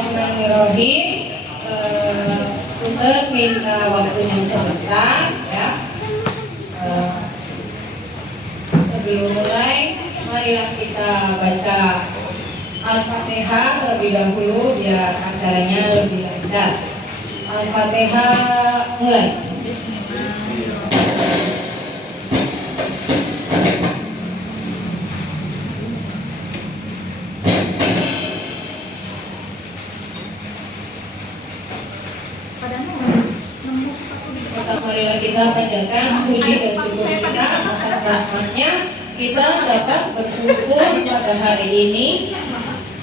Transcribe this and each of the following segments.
Bismillahirrahmanirrahim. Untuk minta waktunya sebentar ya. Sebelum mulai, marilah kita baca Al-Fatihah terlebih dahulu biar acaranya lebih lancar. Al-Fatihah mulai. Marilah kita panjatkan puji dan syukur kita atas rahmatnya kita dapat berkumpul pada hari ini.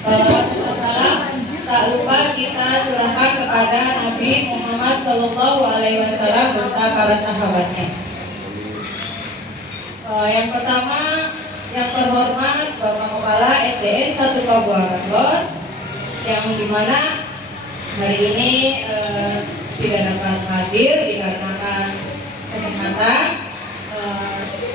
Salawat wassalam tak lupa kita curahkan kepada Nabi Muhammad SAW beserta para sahabatnya. Yang pertama, yang terhormat Bapak Kepala SDN 1 Kabupaten, yang dimana hari ini tidak dapat hadir dikarenakan kesehatan.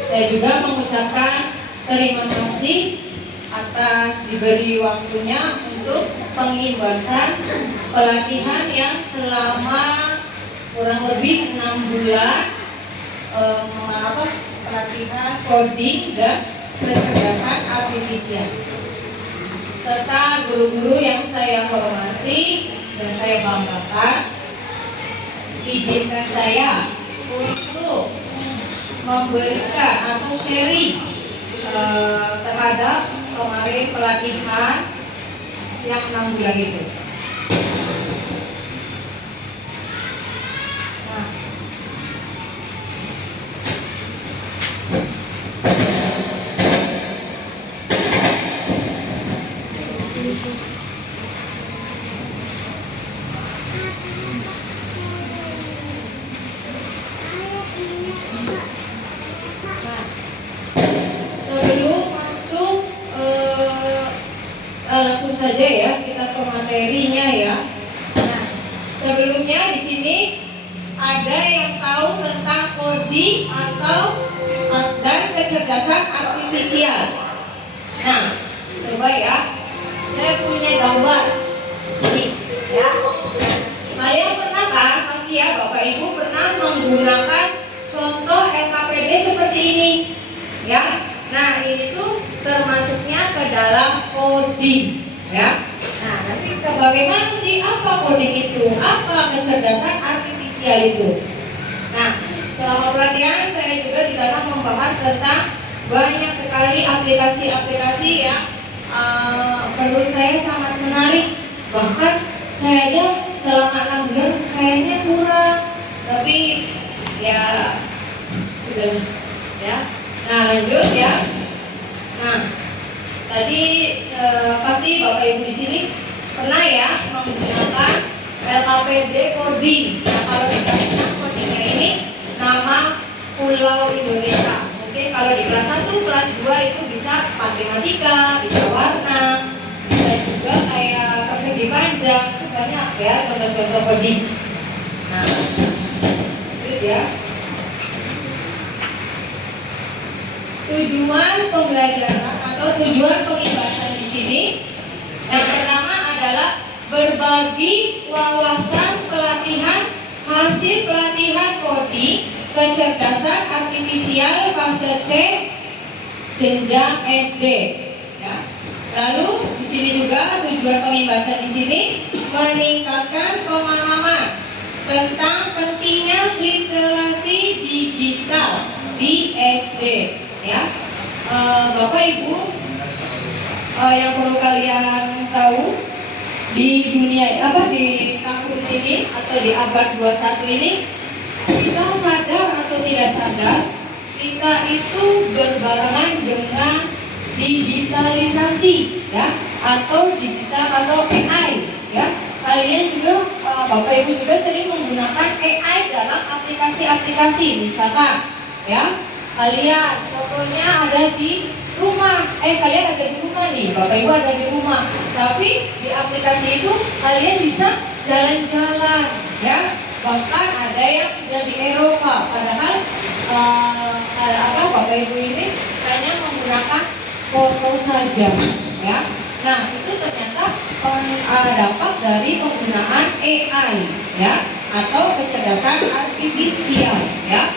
Saya juga mengucapkan terima kasih atas diberi waktunya untuk pengimbasan pelatihan yang selama kurang lebih 6 bulan pelatihan coding dan kecerdasan artifisial, serta guru-guru yang saya hormati dan saya banggakan. Izinkan saya untuk memberikan atau sharing terhadap kemarin pelatihan yang 6 bulan itu. Sebelum masuk langsung saja ya kita ke materinya ya. Nah, sebelumnya di sini ada yang tahu tentang coding dan kecerdasan artifisial. Nah, coba ya, saya punya gambar di sini ya. Kalian pernah kan, pasti ya Bapak Ibu pernah menggunakan contoh LKPD seperti ini ya. Nah, ini tuh termasuknya ke dalam coding ya. Nah, nanti bagaimana sih apa coding itu? Apa kecerdasan artifisial itu? Nah, selama pelatihan saya juga di sana membahas tentang banyak sekali aplikasi-aplikasi yang menurut saya sangat menarik. Bahkan saya aja selama 6 bulan kayaknya kurang, tapi ya sudah ya. Nah, lanjut ya. Nah, tadi pasti Bapak Ibu di sini pernah ya menggunakan LKPD coding. Nah, kalau kita codingnya ini nama Pulau Indonesia. Oke, kalau di kelas 1, kelas 2 itu bisa matematika, bisa warna, bisa juga kayak persegi panjang, banyak ya contoh-contoh coding. Nah, lanjut ya. Tujuan pembelajaran atau tujuan pengibasan di sini yang pertama adalah berbagi wawasan pelatihan hasil pelatihan coding kecerdasan artifisial fase C jenjang SD ya. Lalu di sini juga tujuan pengibasan di sini meningkatkan pemahaman tentang pentingnya literasi digital di SD ya. Bapak Ibu yang perlu kalian tahu di dunia di tahun ini atau di abad 21 ini kita sadar atau tidak sadar kita itu berbarengan dengan digitalisasi ya, atau digital atau AI ya. Kalian juga Bapak Ibu juga sering menggunakan AI dalam aplikasi-aplikasi, misalkan ya kalian fotonya ada di rumah, kalian ada di rumah nih, Bapak Ibu ada di rumah, tapi di aplikasi itu kalian bisa jalan-jalan ya. Bahkan ada yang sudah di Eropa, padahal Bapak Ibu ini hanya menggunakan foto saja ya. Nah, itu ternyata dampak dari penggunaan AI ya, atau kecerdasan artifisial ya.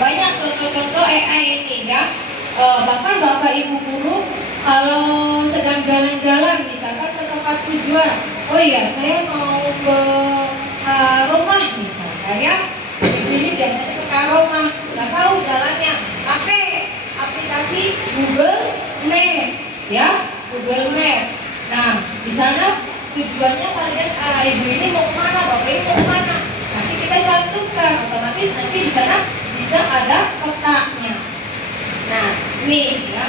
Banyak contoh-contoh AI ini ya. Bahkan Bapak Ibu guru kalau sedang jalan-jalan misalkan ke tempat tujuan, oh iya saya mau ke rumah misalnya ya, di sini biasanya ke rumah, nggak tahu jalannya, pakai aplikasi Google Map ya, Google Map. Nah di sana tujuannya kalian ibu ini mau kemana, bapak ini mau kemana, nanti kita cantumkan otomatis, nanti di sana bisa ada kotaknya. Nah ini ya.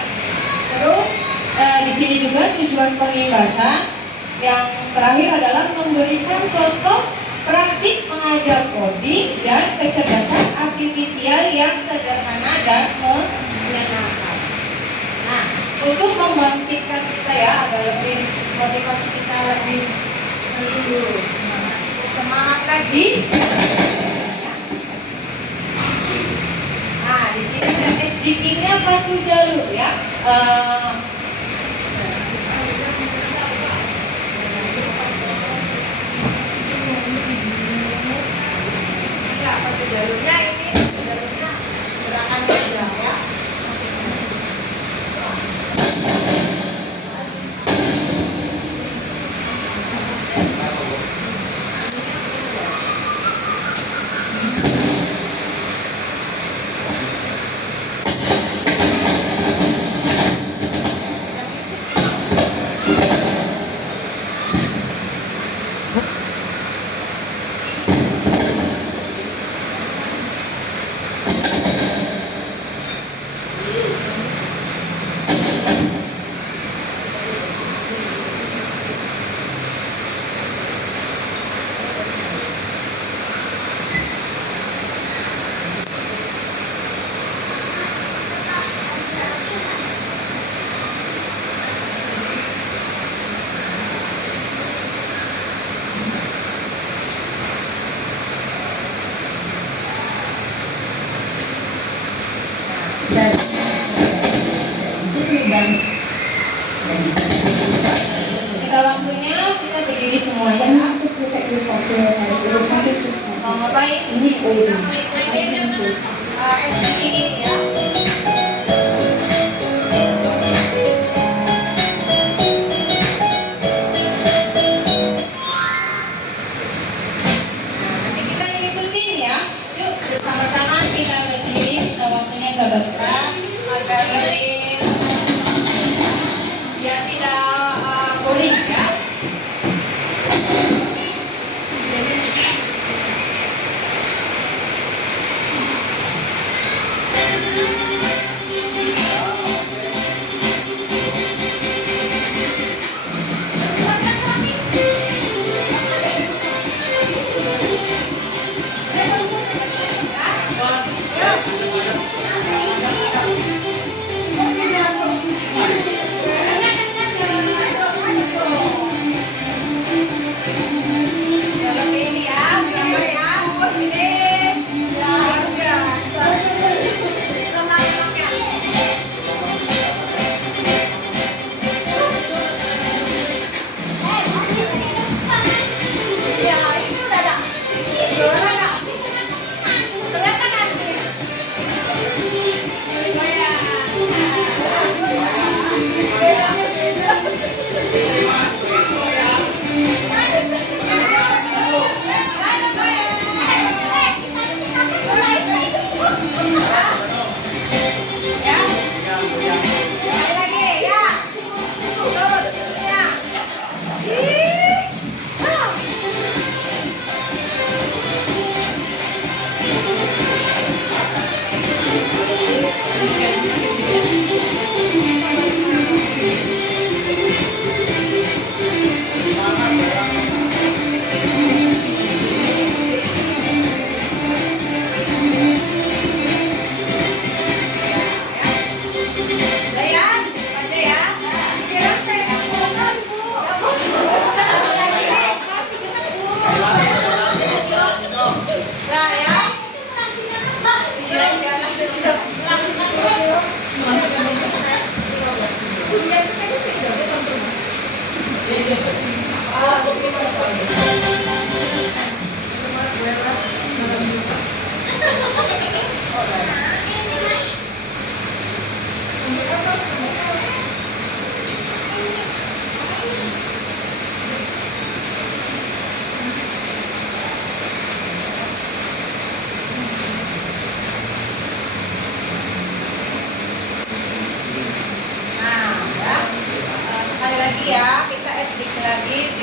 Terus di sini juga tujuan pengimbasan yang terakhir adalah memberikan contoh praktik mengajar coding dan kecerdasan artifisial yang sederhana dan menyenangkan. Nah, untuk membangkitkan kita ya, agar lebih motivasi kita lebih semangat lagi. Nah, di sini ada SDK-nya Pandu Jalur ya. Jalurnya ini, jalurnya gerakannya aja ya. Kita waktunya kita berdiri semuanya. Mau ngapain? Kita mengikuti SDG ini ya. Nanti kita ikutin ya. Yuk bersama-sama kita berdiri. Kita waktunya sahabat kita agar lebih biar tidak boring ya.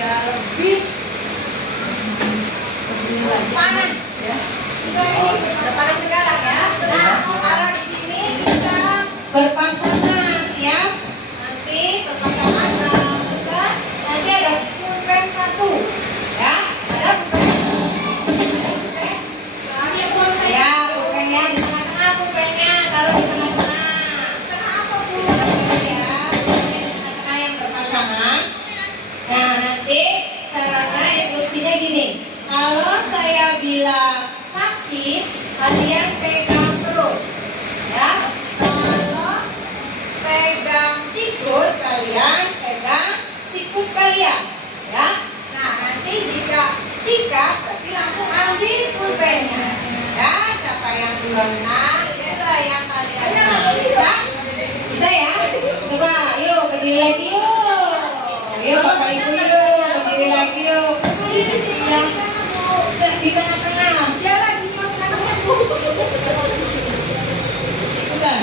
lebih panas ya. Udah panas sekarang ya. Nah, kalau di sini kita berpasangan ya. Nanti berpasangan kan nanti ada pulpen satu ya. Ada pulpen. Ada pulpen. Ya, pulpennya di tengah-tengah, pulpennya taruh di tengah-tengah. Tengah apa bu? Ya, pulpennya di tengah-tengah yang berpasangan. Nah, nanti caranya instruksinya gini. Kalau saya bilang sakit, kalian pegang perut, ya. Kalau pegang sikut, kalian pegang sikut kalian, ya. Nah, nanti jika sikat, berarti langsung ambil pulpennya, ya. Siapa yang duluan menang, itulah yang kalian menang. Bisa? Bisa ya? Coba, yuk berdiri lagi yuk. Yuk Bapak Ibu yuk, berdiri lagi yuk. Di tengah-tengah. Ikutan.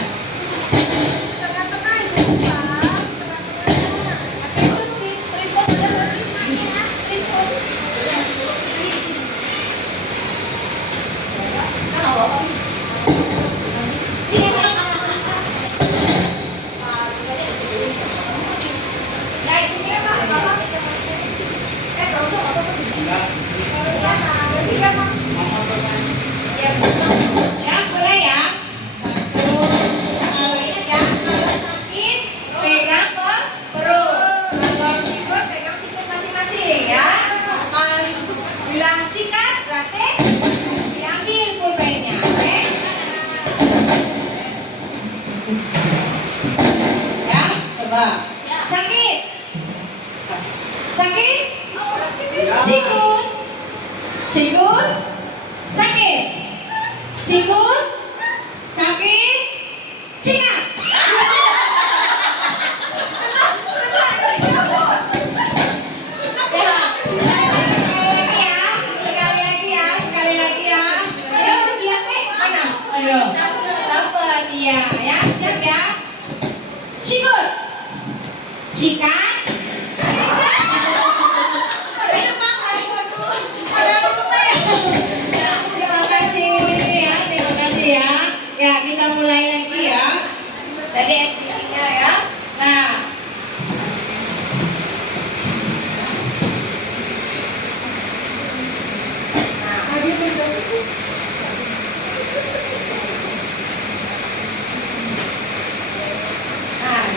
Ya, boleh ya. Satu. Kalau ingat ya, kalau sakit pegang perut. Kalau sikut pegang sikut masing-masing ya. Kalau bilang sikat berarti diambil pulpennya, oke? Ya, coba. Sakit. Sakit? Sikut. Sikut. Sakit. Sikut. Sakit. Sikat. Sekali lagi ya. Ayo dilatih mana? Ayo. Dapat ya, ya siap ya. Sikut. Sikat. Ya, kita mulai lagi ya. Tadi SPP-nya ya. Nah,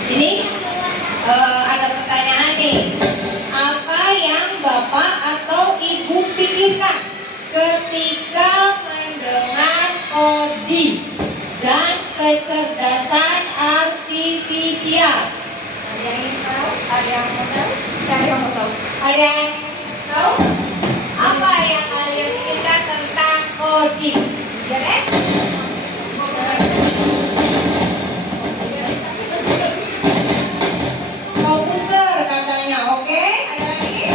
sini ada pertanyaan nih. Apa yang Bapak atau Ibu pikirkan ketika mendengar coding dan kecerdasan artifisial? Ada yang ingin tahu? Ada yang mau tahu? Siapa yang mau tahu? Ada yang tahu? Apa yang kalian pikirkan tentang coding? Ya, Res? Komputer katanya, oke? Ada lagi?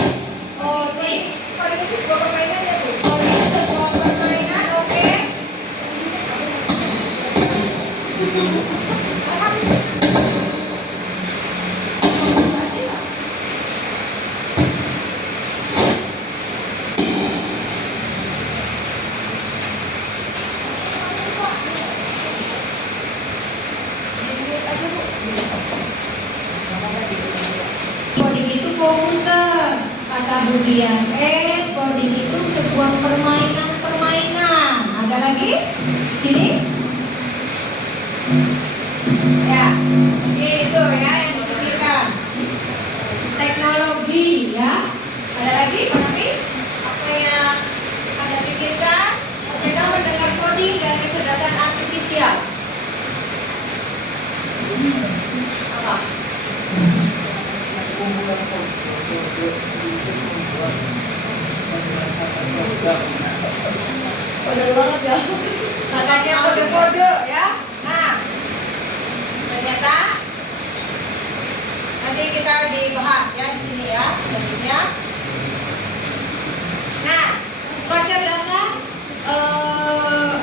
Coding. Coding itu sebuah permainan ya, Bu? Coding itu sebuah permainan, oke? Coding itu komputer, kata Budian. Coding itu sebuah permainan. Ada lagi? Sini? Ya, itu ya yang dipikirkan. Teknologi ya. Ada lagi, Pak Nafi? Apa yang Anda pikirkan ketika mendengar coding dan kecerdasan artifisial? Apa? Kode banget ya. Makanya kode-kode ya. Nah, ternyata nanti kita dibahas ya di sini ya selanjutnya. Nah, kecerdasan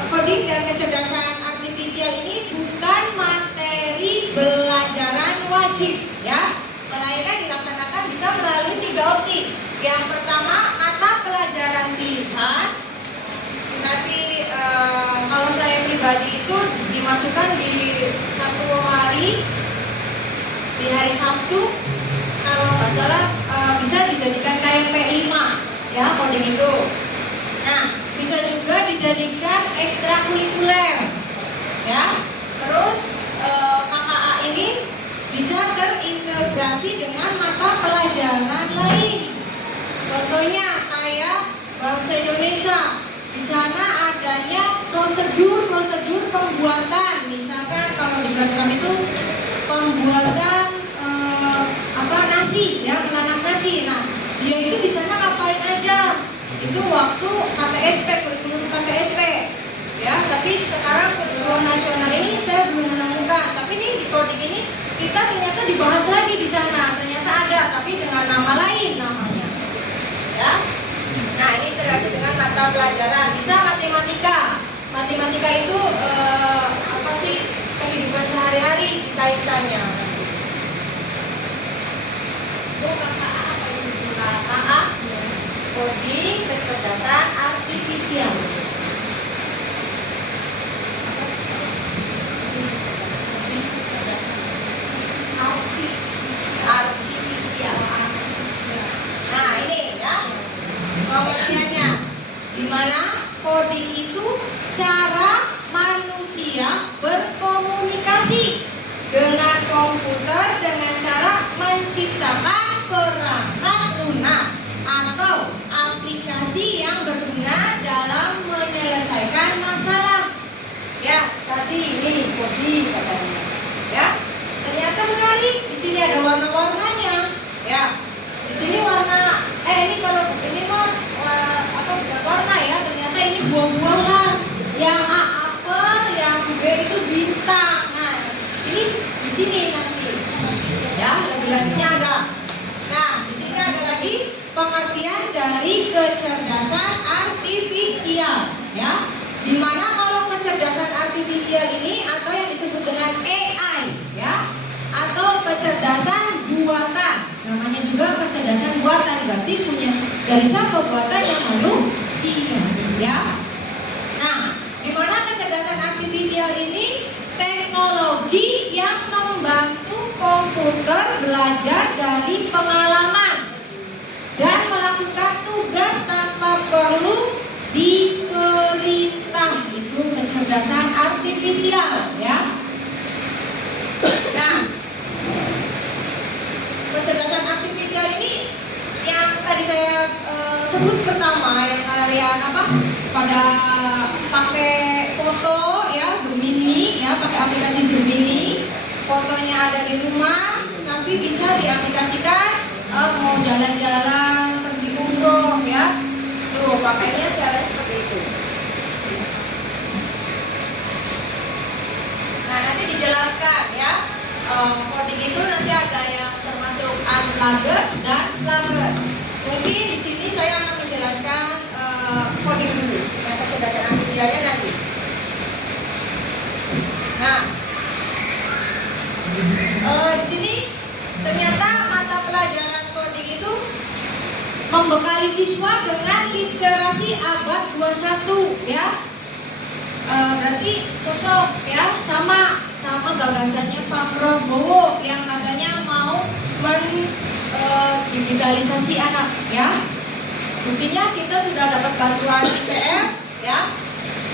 coding dan kecerdasan artifisial ini bukan materi pelajaran wajib ya, melainkan dilaksanakan bisa melalui 3 opsi. Yang pertama mata pelajaran pilihan. Nanti kalau saya pribadi itu dimasukkan di satu hari, di hari Sabtu, kalau nggak salah bisa dijadikan KMP 5 ya, coding itu. Nah, bisa juga dijadikan ekstrakurikuler ya. Terus KKA ini bisa terintegrasi dengan mata pelajaran lain. Contohnya kayak bahasa Indonesia. Di sana adanya prosedur pembuatan. Misalkan kalau di belakang itu pembuatan nasi ya, menanam nasi. Nah, dia itu di sana ngapain aja? Itu waktu KTSP, kurikulum KTSP. Ya, tapi sekarang kurikulum nasional ini saya belum menemukan. Tapi ini di coding ini kita ternyata dibahas lagi di sana. Ternyata ada, tapi dengan nama lain namanya. Ya. Nah, ini terkait dengan mata pelajaran. Bisa matematika. Matematika itu apa sih, kehidupan sehari-hari dikaitkannya. KKA, coding kecerdasan artifisial. Artifisial. Nah, ini ya pengertiannya, di mana coding itu cara manusia berkomunikasi dengan komputer dengan cara menciptakan perangkat lunak atau aplikasi yang berguna dalam menyelesaikan masalah. Ya, tadi ini coding katanya. Ya, ternyata menarik. Di sini ada warna-warnanya. Ya, di sini warna. Ini kalau ini mah warna ya. Ternyata ini buah-buahan. Yang A apel, yang B itu bintang. Nah, ini di sini nanti. Ya, lebih lanjutnya ada. Nah, di sini ada lagi pengertian dari kecerdasan artifisial. Ya, dimana kalau kecerdasan artifisial ini atau yang disebut dengan AI, ya, atau kecerdasan buatan, namanya juga kecerdasan buatan, berarti punya dari siapa buatan? Yang manusia, ya. Nah, dimana kecerdasan artifisial ini teknologi yang membantu komputer belajar dari pengalaman dan melakukan tugas tanpa perlu diperintah. Itu kecerdasan artifisial, ya. Nah, kecerdasan artifisial ini yang tadi saya sebut pertama, yang kalian pada pakai foto ya, Gemini ya, pakai aplikasi Gemini, fotonya ada di rumah, tapi bisa diaplikasikan mau jalan-jalan, pergi umroh ya, tuh pakainya cara seperti itu. Nah, nanti dijelaskan ya, coding itu nanti ada yang termasuk unplugged dan plugged. Mungkin di sini saya akan menjelaskan coding dulu, yang kecerdasan artifisialnya nanti. Nah, di sini ternyata mata pelajaran coding itu membekali siswa dengan literasi abad 21 ya. Berarti cocok ya sama gagasannya Pak Prabowo yang katanya mau digitalisasi anak ya. Buktinya kita sudah dapat bantuan IPM ya.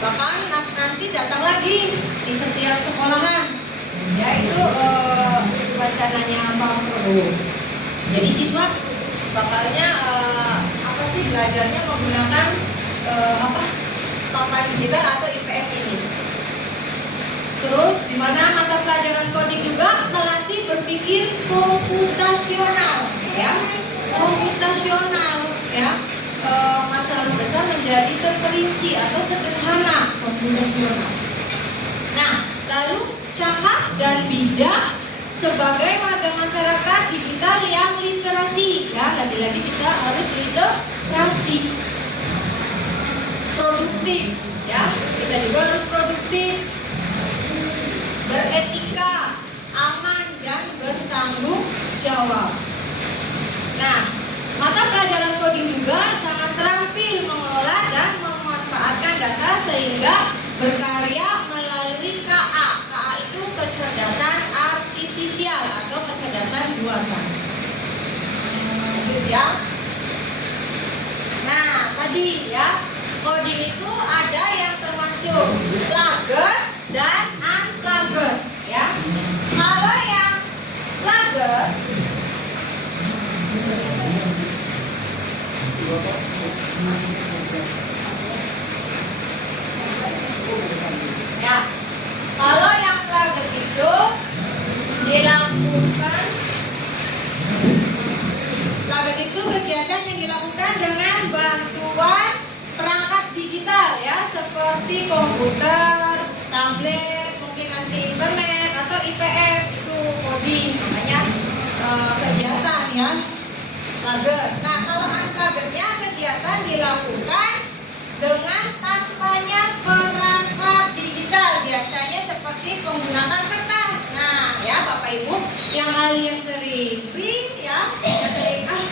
Bahkan nanti datang lagi di setiap sekolahan. Ya, itu wacananya Pak Prabowo. Jadi siswa bakalnya belajarnya menggunakan papan digital atau IPM ini. Terus di mana mata pelajaran coding juga melatih berpikir komputasional ya. Komputasional ya. Masalah besar menjadi terperinci atau sederhana, komputasional. Nah, lalu cakap dan bijak sebagai warga masyarakat digital yang literasi ya, lagi-lagi kita harus literasi, produktif ya, kita juga harus produktif, beretika, aman dan bertanggung jawab. Nah, Mata pelajaran coding juga sangat terampil mengelola dan memanfaatkan data sehingga berkarya melalui KA. KA itu kecerdasan artifisial atau kecerdasan buatan. Gitu ya. Nah, tadi ya, coding itu ada yang termasuk plugged dan unplugged ya. Kalau yang plugged ya, kalau yang plugged itu dilakukan, plugged itu kegiatan yang dilakukan dengan bantuan perangkat digital ya, seperti komputer, tablet, mungkin nanti internet atau IPS, itu coding, makanya kegiatan ya plugged. Nah, kalau unpluggednya kegiatan dilakukan dengan tanpanya perangkat digital, biasanya seperti menggunakan kertas. Nah ya Bapak Ibu, yang kalian sering print ya, yang sering aku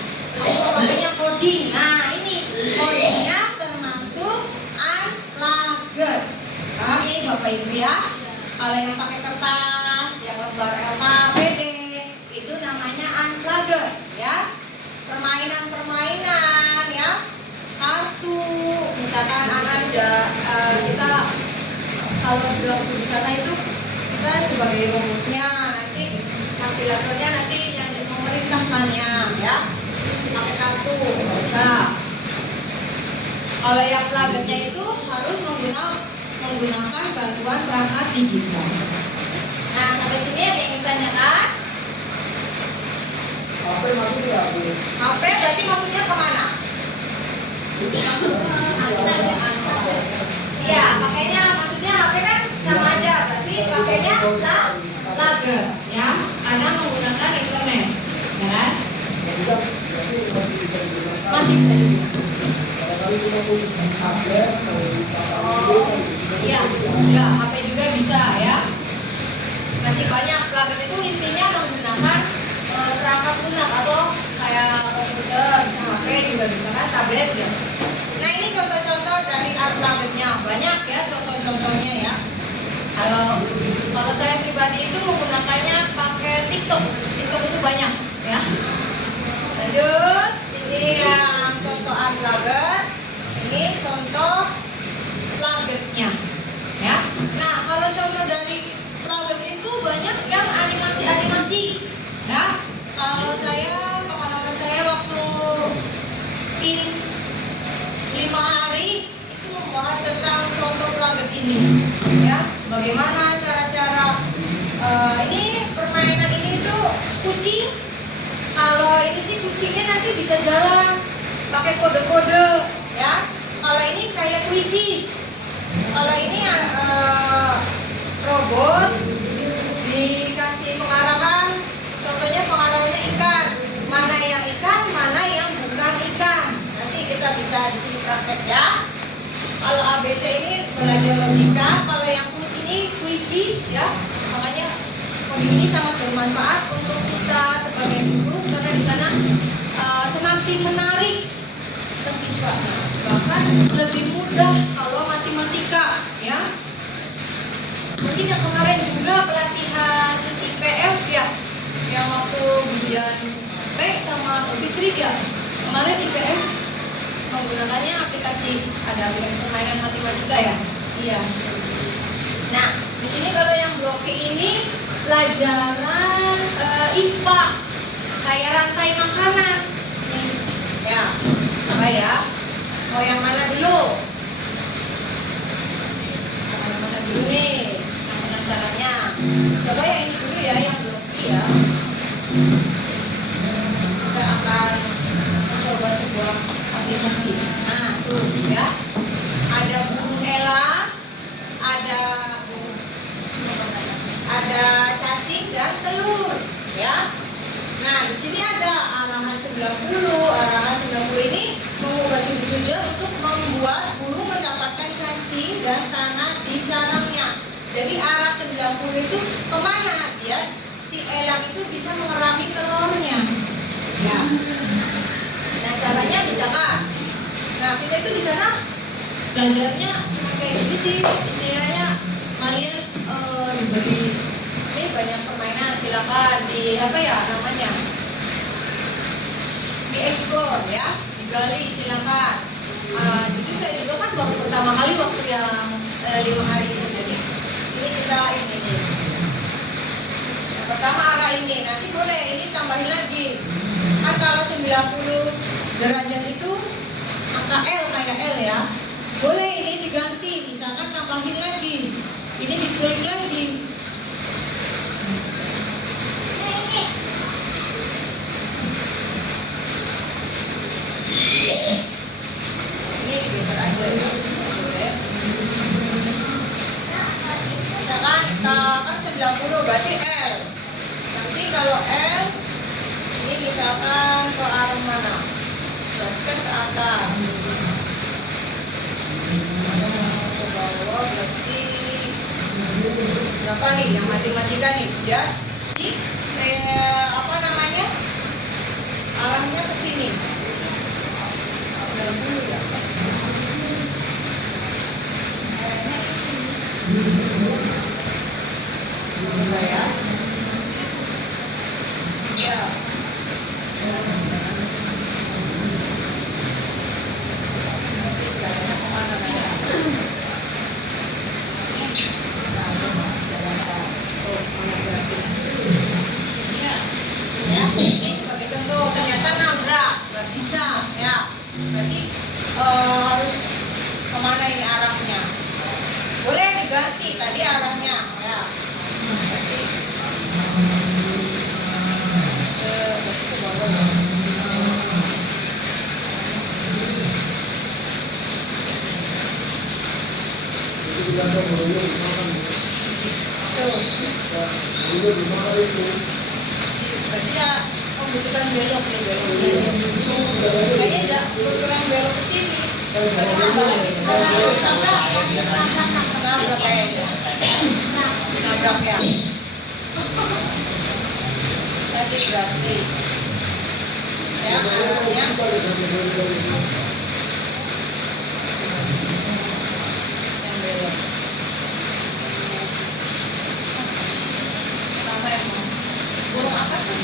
pakainya coding. Nah ini codingnya termasuk unplugged. Paham ya Bapak Ibu ya? Kalau yang pakai kertas, yang gambar LKPD, itu namanya unplugged ya. Permainan-permainan ya, kartu, misalkan anak kita kalau waktu di sana itu kita sebagai robotnya, nanti fasilitatornya nanti yang memerintahkannya ya, pakai kartu bisa. Kalau yang pluggednya itu harus menggunakan bantuan perangkat digital. Nah sampai sini ada yang ditanyakan? HP maksudnya apa? HP berarti maksudnya kemana? Iya, pakainya maksudnya HP kan sama aja, berarti pakainya plugged ya, karena menggunakan internet, ya kan? Masih bisa digunakan. Iya, enggak, HP juga bisa ya. Masih banyak. Plugged itu intinya menggunakan perangkat lunak atau kayak komputer, HP juga bisa kan, tablet ya. Nah ini contoh-contoh dari unpluggednya, banyak ya contoh-contohnya ya. Kalau saya pribadi itu menggunakannya pakai TikTok itu banyak ya. Lanjut, ini yang contoh unplugged, ini contoh pluggednya ya. Nah kalau contoh dari plugged itu banyak yang animasi ya. Kalau pengalaman saya waktu 5 hari itu membahas tentang contoh plugged ini ya, bagaimana cara-cara ini permainan ini tuh kucing. Kalau ini sih kucingnya nanti bisa jalan pakai kode-kode ya. Kalau ini kayak kuisis. Kalau ini robot dikasih pengarahan, contohnya pengarahannya ikan, mana yang ikan, mana yang bukan ikan. Nanti kita bisa di sini praktek ya. Kalau ABC ini belajar logika, kalau yang kuis ini kuisis ya. Makanya kode ini sangat bermanfaat untuk kita sebagai guru karena di sana semakin menarik ke siswanya. Bahkan lebih mudah kalau matematika ya. Mungkin yang kemarin juga pelatihan IPF ya, yang waktu ujian P sama Fitri ya. Kemarin IPF menggunakannya aplikasi, ada aplikasi permainan matematika ya. Iya. Nah, di sini kalau yang blok ini pelajaran IPA kayak rantai makanan. Nih, ya. Coba ya. Mau yang mana dulu? Yang mana dulu nih? Yang penasarannya. Coba yang ini dulu ya, yang blok ya. Kita akan mencoba sebuah aplikasi. Nah, tuh ya. Ada burung elang, ada cacing dan telur, ya. Nah, di sini ada arahan 90. Arahan 90 ini mengubah sudut tujuan untuk membuat burung mendapatkan cacing dan tanah di sarangnya. Jadi arah 90 itu kemana? Biar si elang itu bisa mengerami telurnya. Ya. Caranya misalkan, nah kita itu di sana belajarnya cuma kayak gini sih, istilahnya kalian diberi ini banyak permainan, silakan di apa ya namanya, dieksplor ya, digali silakan. Jadi saya juga kan baru pertama kali waktu yang 5 hari itu, jadi ini kita ini nih. Yang pertama arah ini, nanti boleh ini tambahin lagi. Kan kalau 90 derajat itu angka L kayak L ya. Boleh ini diganti, misalkan tambahin lagi. Ini ditulis lagi. Ini digeser aja ya. Misalkan kan 90 berarti L. Nanti kalau L ini misalkan ke arah mana? Berarti kan ke atas. Ke bawah berarti berapa nih yang matematika nih? Ya, si apa namanya? Arahnya ke sini. Dalam dulu ya. Coba ya. Ya. Nanti jalannya kemana ya? Ya, ini sebagai contoh ternyata nabrak, nggak bisa ya. Berarti harus kemana ini arahnya? Boleh diganti tadi arahnya ya. Berarti ke bawah ya. Tuh. Berarti ya membutuhkan belok nih, beloknya. Kayaknya tidak kurang belok ke sini. Berarti tambah lagi nabrak kayaknya. Nabrak ya. Tadi berarti ya arahnya yang belok. Sama yang mau. Burung apa sih?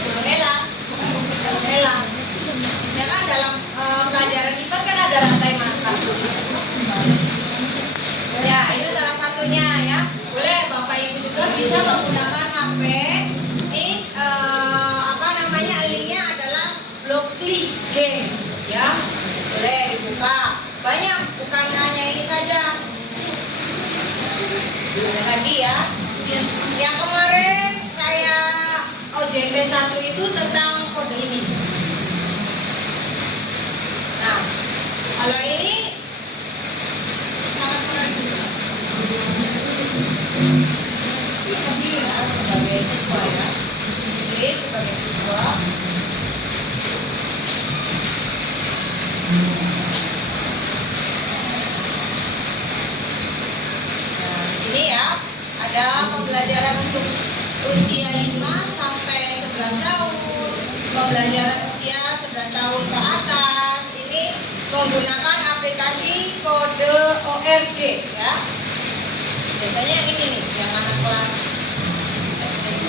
Burung elang. Burung elang. Ya kan dalam pelajaran IPA kan ada rantai makan. Ya itu salah satunya ya. Boleh Bapak Ibu juga bisa menggunakan HP. Ini apa namanya, linknya adalah Blockly Games ya. Boleh dibuka. Banyak, bukan hanya ini saja. Ada lagi ya. Yang kemarin saya OJT 1 itu tentang kode ini. Nah, kalau ini sangat menarik juga. Ya, sebagai siswa ya. Ini sebagai siswa. Nah, ini ya. Ada pembelajaran untuk usia 5 sampai 11 tahun, pembelajaran usia 11 tahun ke atas. Ini menggunakan aplikasi kode ORG ya. Biasanya yang ini nih, yang anak kelas SD.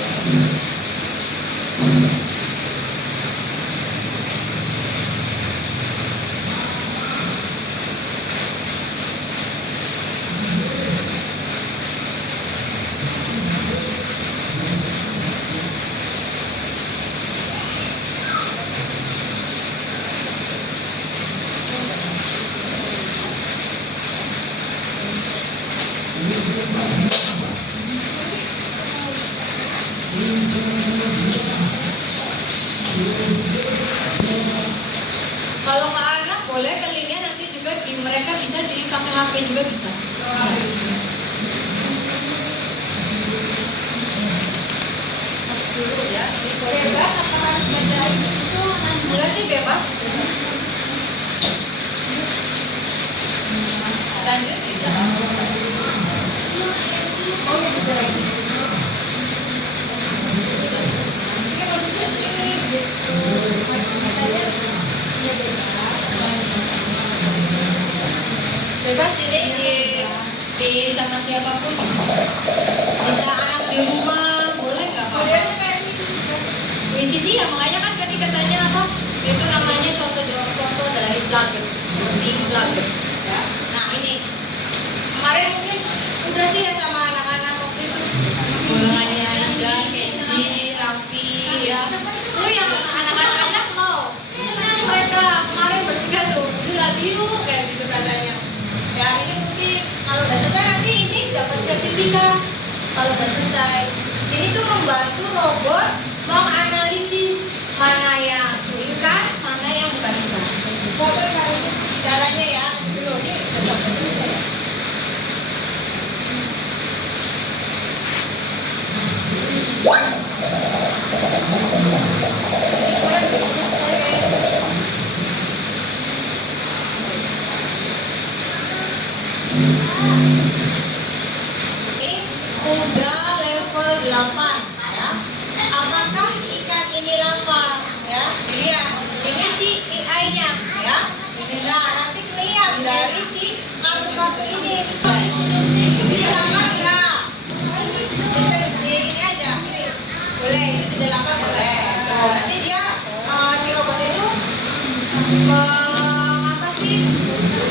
Kalau ke anak boleh ke linknya nanti juga di mereka bisa dipakai HP juga bisa. Dulu ya, ini bebas apa harus baca itu? Enggak sih, bebas. Lanjut bisa. Oh ya betul lagi. Ini maksudnya ini gitu. Bebas sini di sama siapapun. Bisa anak di rumah, boleh nggak apa-apa. Di sini ya makanya kan tadi katanya apa? Itu namanya contoh dari plaget, tim plaget. Ya. Nah ini kemarin mungkin udah sih ya sama anak-anak waktu itu golongannya Iza, Kenji, Raffi, ya. Tuh yang anak-anak mau senang mereka kemarin bertiga tuh, ini lagi yuk kayak gitu katanya. Ya ini mungkin kalau udah selesai nanti ini dapat sertifikat. Kalau udah selesai, ini tuh membantu robot menganalisis mana yang meningkat, mana yang bukan meningkat. Caranya ya, dulu ini tetap selesai ya. Ini udah level 8 ya. Apakah ikan ini lapar ya? Dilihat. Ini si AI-nya ya. Nah, nanti kelihatan dari si kartu-kartu ini. Ini lapar enggak? Kita ini aja. Boleh, itu tidak lapar boleh. Tuh, nanti dia si robot itu apa sih?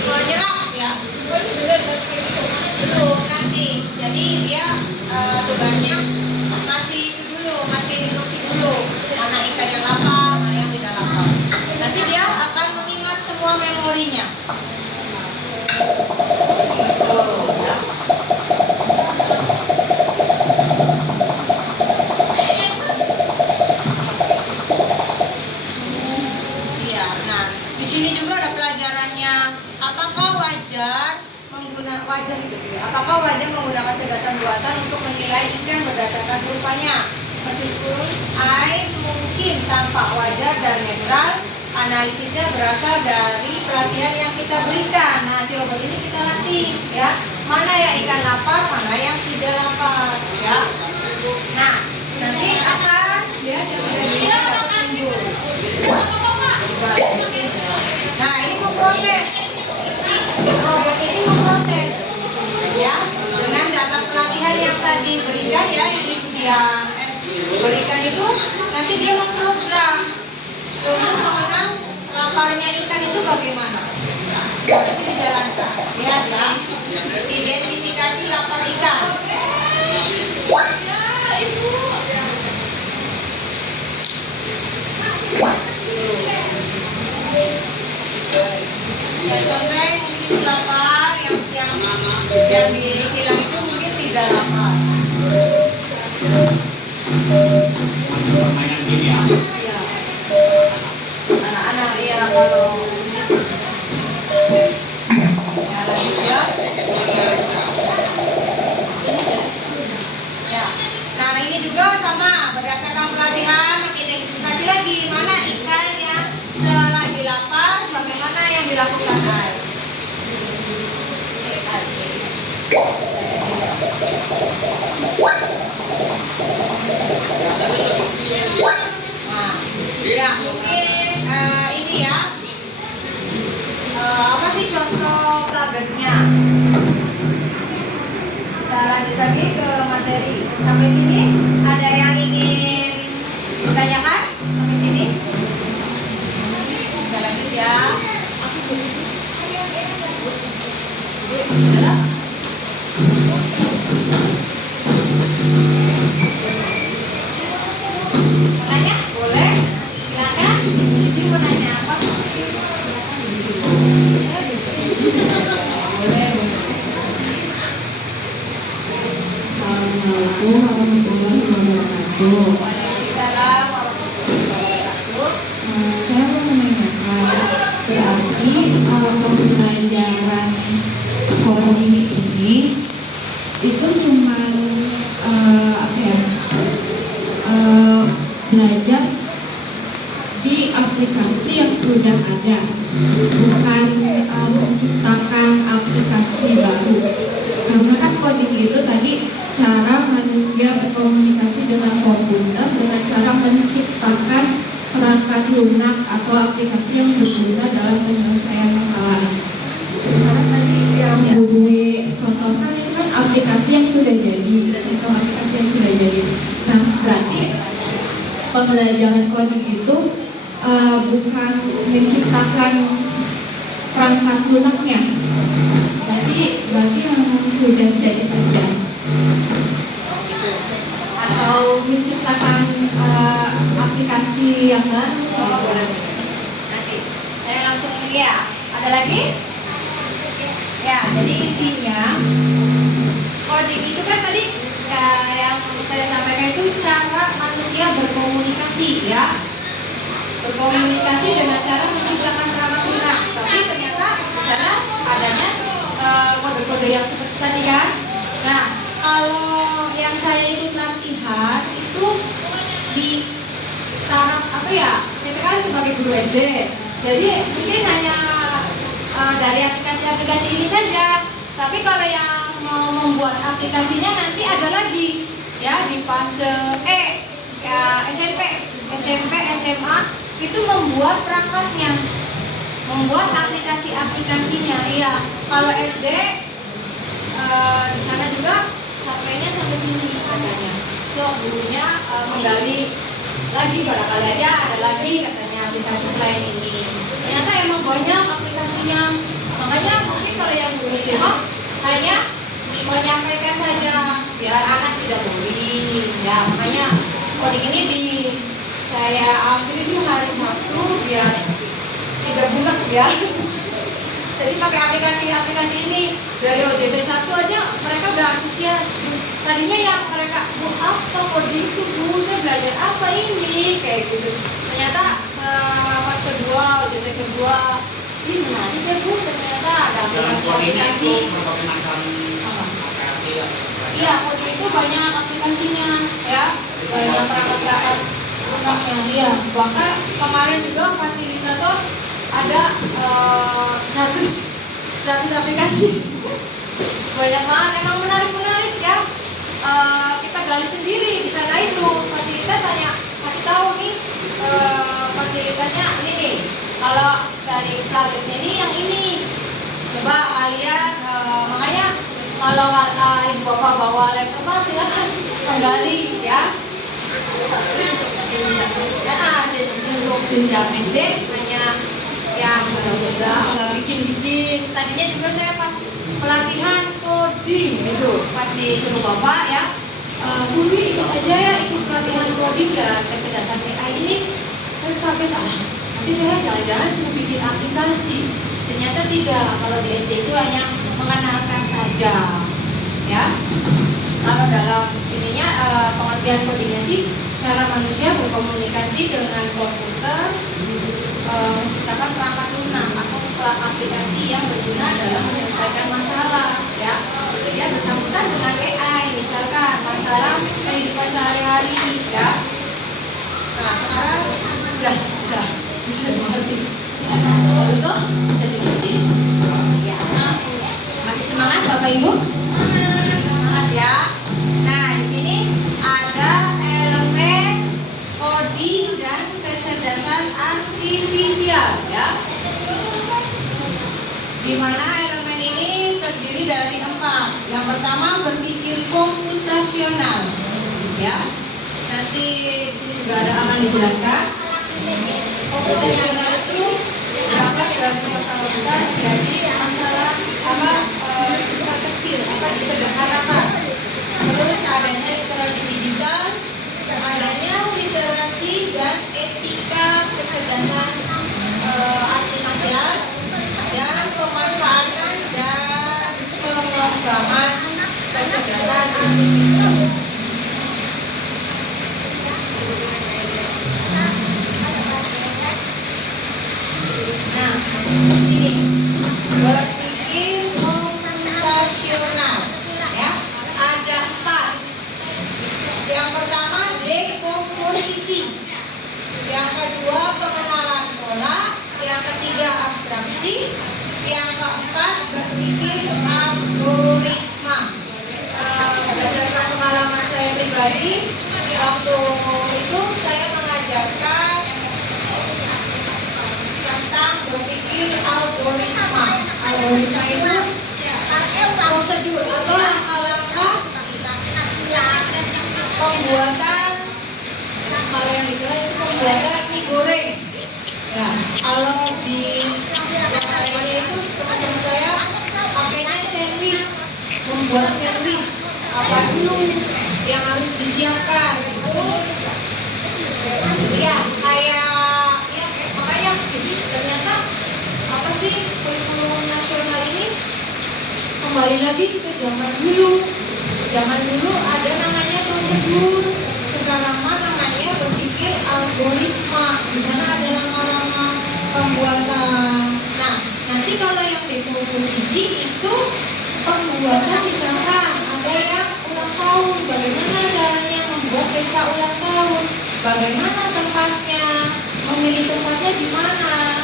Menyerap ya. Belum nanti. Jadi dia tugasnya masih itu dulu, masih instruksi dulu. Mana ikan yang lapar, mana yang tidak lapar. Nanti dia akan mengingat semua memorinya. Oh, ya. Iya, nah di sini juga ada pelajarannya. Apakah wajar menggunakan cerdasan buatan untuk menilai ikan berdasarkan rupanya? Meskipun air mungkin tampak wajar dan netral, analisisnya berasal dari pelatihan yang kita berikan. Nah, si robot ini kita latih, ya. Mana yang ikan lapar, mana yang tidak lapar, ya. Nah, nanti akan ya yang ada di sini dapat timbul. Nah, ini memproses. Si robot ini memproses, ya, dengan data pelatihan yang tadi berikan, ya, yang itu dia berikan itu, nanti dia memprogram untuk mengenal laparnya ikan itu bagaimana. Nanti dijalankan. Lihat ya, identifikasi lapar ikan. Ya contohnya mungkin itu lapar, yang disilang itu mungkin tidak lapar. Permainan game ya. Iya. Anak-anak ya kalau ya lanjut ya. Ya. Nah ini juga sama berdasarkan pelatihan identifikasi lagi mana ikan yang lagi lapar, bagaimana yang dilakukan air. Nah, ya mungkin ini ya apa sih contoh plagetnya? Kita lanjut lagi ke materi. Sampai sini ada yang ingin ditanyakan? Sampai sini? Kita lanjut ya. Adalah tanya boleh silakan. Jadi mau nanya apa? Boleh. Assalamualaikum warahmatullahi wabarakatuh. Waalaikumsalam warahmatullahi wabarakatuh. Saya mau menanyakan, berarti pembelajaran coding ini itu cuma apa ya? Belajar di aplikasi yang sudah ada, bukan menciptakan aplikasi baru. Karena kan coding itu tadi cara manusia berkomunikasi dengan komputer dengan cara menciptakan perangkat lunak atau aplikasi yang berguna dalam penyelesaian masalah. Sementara tadi yang Bu Dwi contohkan itu kan aplikasi yang sudah jadi, contoh aplikasi yang sudah jadi. Nah, berarti pembelajaran coding itu bukan menciptakan perangkat lunaknya, berarti memang sudah jadi saja, atau menciptakan aplikasi yang baru. Nanti saya langsung ini ya. Ada lagi? Ya, jadi intinya coding itu kan tadi yang saya sampaikan itu cara manusia berkomunikasi ya. Berkomunikasi dengan cara menciptakan perangkat lunak. Tapi ternyata di sana adanya kode-kode yang seperti tadi kan. Nah, kalau yang saya ikut latihan itu di taraf apa ya? Kita kan sebagai guru SD. Jadi mungkin hanya dari aplikasi-aplikasi ini saja. Tapi kalau yang mau membuat aplikasinya nanti ada lagi ya di fase ya SMP, SMA itu membuat perangkatnya, membuat aplikasi-aplikasinya. Iya, kalau SD di sana juga sampainya sampai sini katanya. So gurunya menggali lagi barangkali aja ada lagi katanya aplikasi selain ini. Ternyata emang banyak aplikasinya. Makanya mungkin kalau yang guru TK hanya menyampaikan saja biar anak tidak boring. Ya makanya coding ini saya ambil itu hari Sabtu biar tidak bulat ya. Jadi pakai aplikasi ini dari OJT 1 aja mereka udah antusias. Tadinya yang mereka apa coding itu Bu, saya belajar apa ini kayak gitu. Ternyata pas kedua OJT kedua ini menarik ya Bu, ternyata ada aplikasi. Iya, coding itu banyak aplikasinya ya, banyak perangkat-perangkat lunaknya. Iya, bahkan kemarin juga fasilitator ada 100 aplikasi. Banyak banget, emang menarik ya. Kita gali sendiri di sana itu fasilitas hanya kasih tahu nih fasilitasnya ini nih. Kalau dari plugin ini yang ini, coba kalian makanya kalau ibu bapak bawa laptop silahkan kembali ya. Untuk jenjang SD hanya yang mudah-mudah nggak bikin. Tadinya juga saya pas pelatihan coding itu pas disuruh bapak ya, dulu ikut aja ya ikut pelatihan coding dan kecerdasan AI ini. Saya kaget nanti saya jangan-jangan suruh bikin aplikasi. Ternyata tidak, kalau di SD itu hanya mengenalkan saja ya. Kalau dalam ininya pengertian codingnya sih cara manusia berkomunikasi dengan komputer, menciptakan perangkat lunak atau aplikasi yang berguna dalam menyelesaikan masalah ya. Dia bersangkutan dengan AI, misalkan masalah kehidupan sehari-hari ya. Nah sekarang udah bisa dimengerti. Untuk bisa dimengerti. Ya. Masih semangat Bapak Ibu? Semangat ya. Nah di sini ada elemen coding dan kecerdasan artifisial ya. Di mana elemen ini terdiri dari 4. Yang pertama berpikir komputasional ya. Nanti di sini juga akan dijelaskan. Komputasional itu dapat dari masalah besar menjadi masalah kecil, disederhanakan. Terus adanya literasi digital, adanya literasi dan etika kecerdasan artifisial, dan pemanfaatan dan pengembangan kecerdasan artifisial. Nah, di sini berpikir komputasional, ya, ada 4. Yang pertama dekomposisi, yang kedua pengenalan pola, yang ketiga abstraksi, yang keempat berpikir algoritma. Berdasarkan pengalaman saya pribadi, waktu itu saya mengajarkan tentang berpikir algoritma. Algoritma itu prosedur atau langkah-langkah pembuatan, kalau yang dibilang itu pembuatan mie goreng. Ya, kalau di yang lainnya itu teman-teman saya pakainya sandwich, membuat sandwich. Apa dulu yang harus disiapkan itu? Ya, kayak ya makanya ternyata apa sih kurikulum nasional ini kembali lagi ke zaman dulu. Zaman dulu ada namanya prosedur, sekarang mah namanya berpikir algoritma. Di sana ada lama-lama pembuatan. Nah, nanti kalau yang di komposisi itu pembuatan misalkan ada yang ulang tahun, bagaimana caranya membuat pesta ulang tahun, bagaimana tempatnya, memilih tempatnya di mana,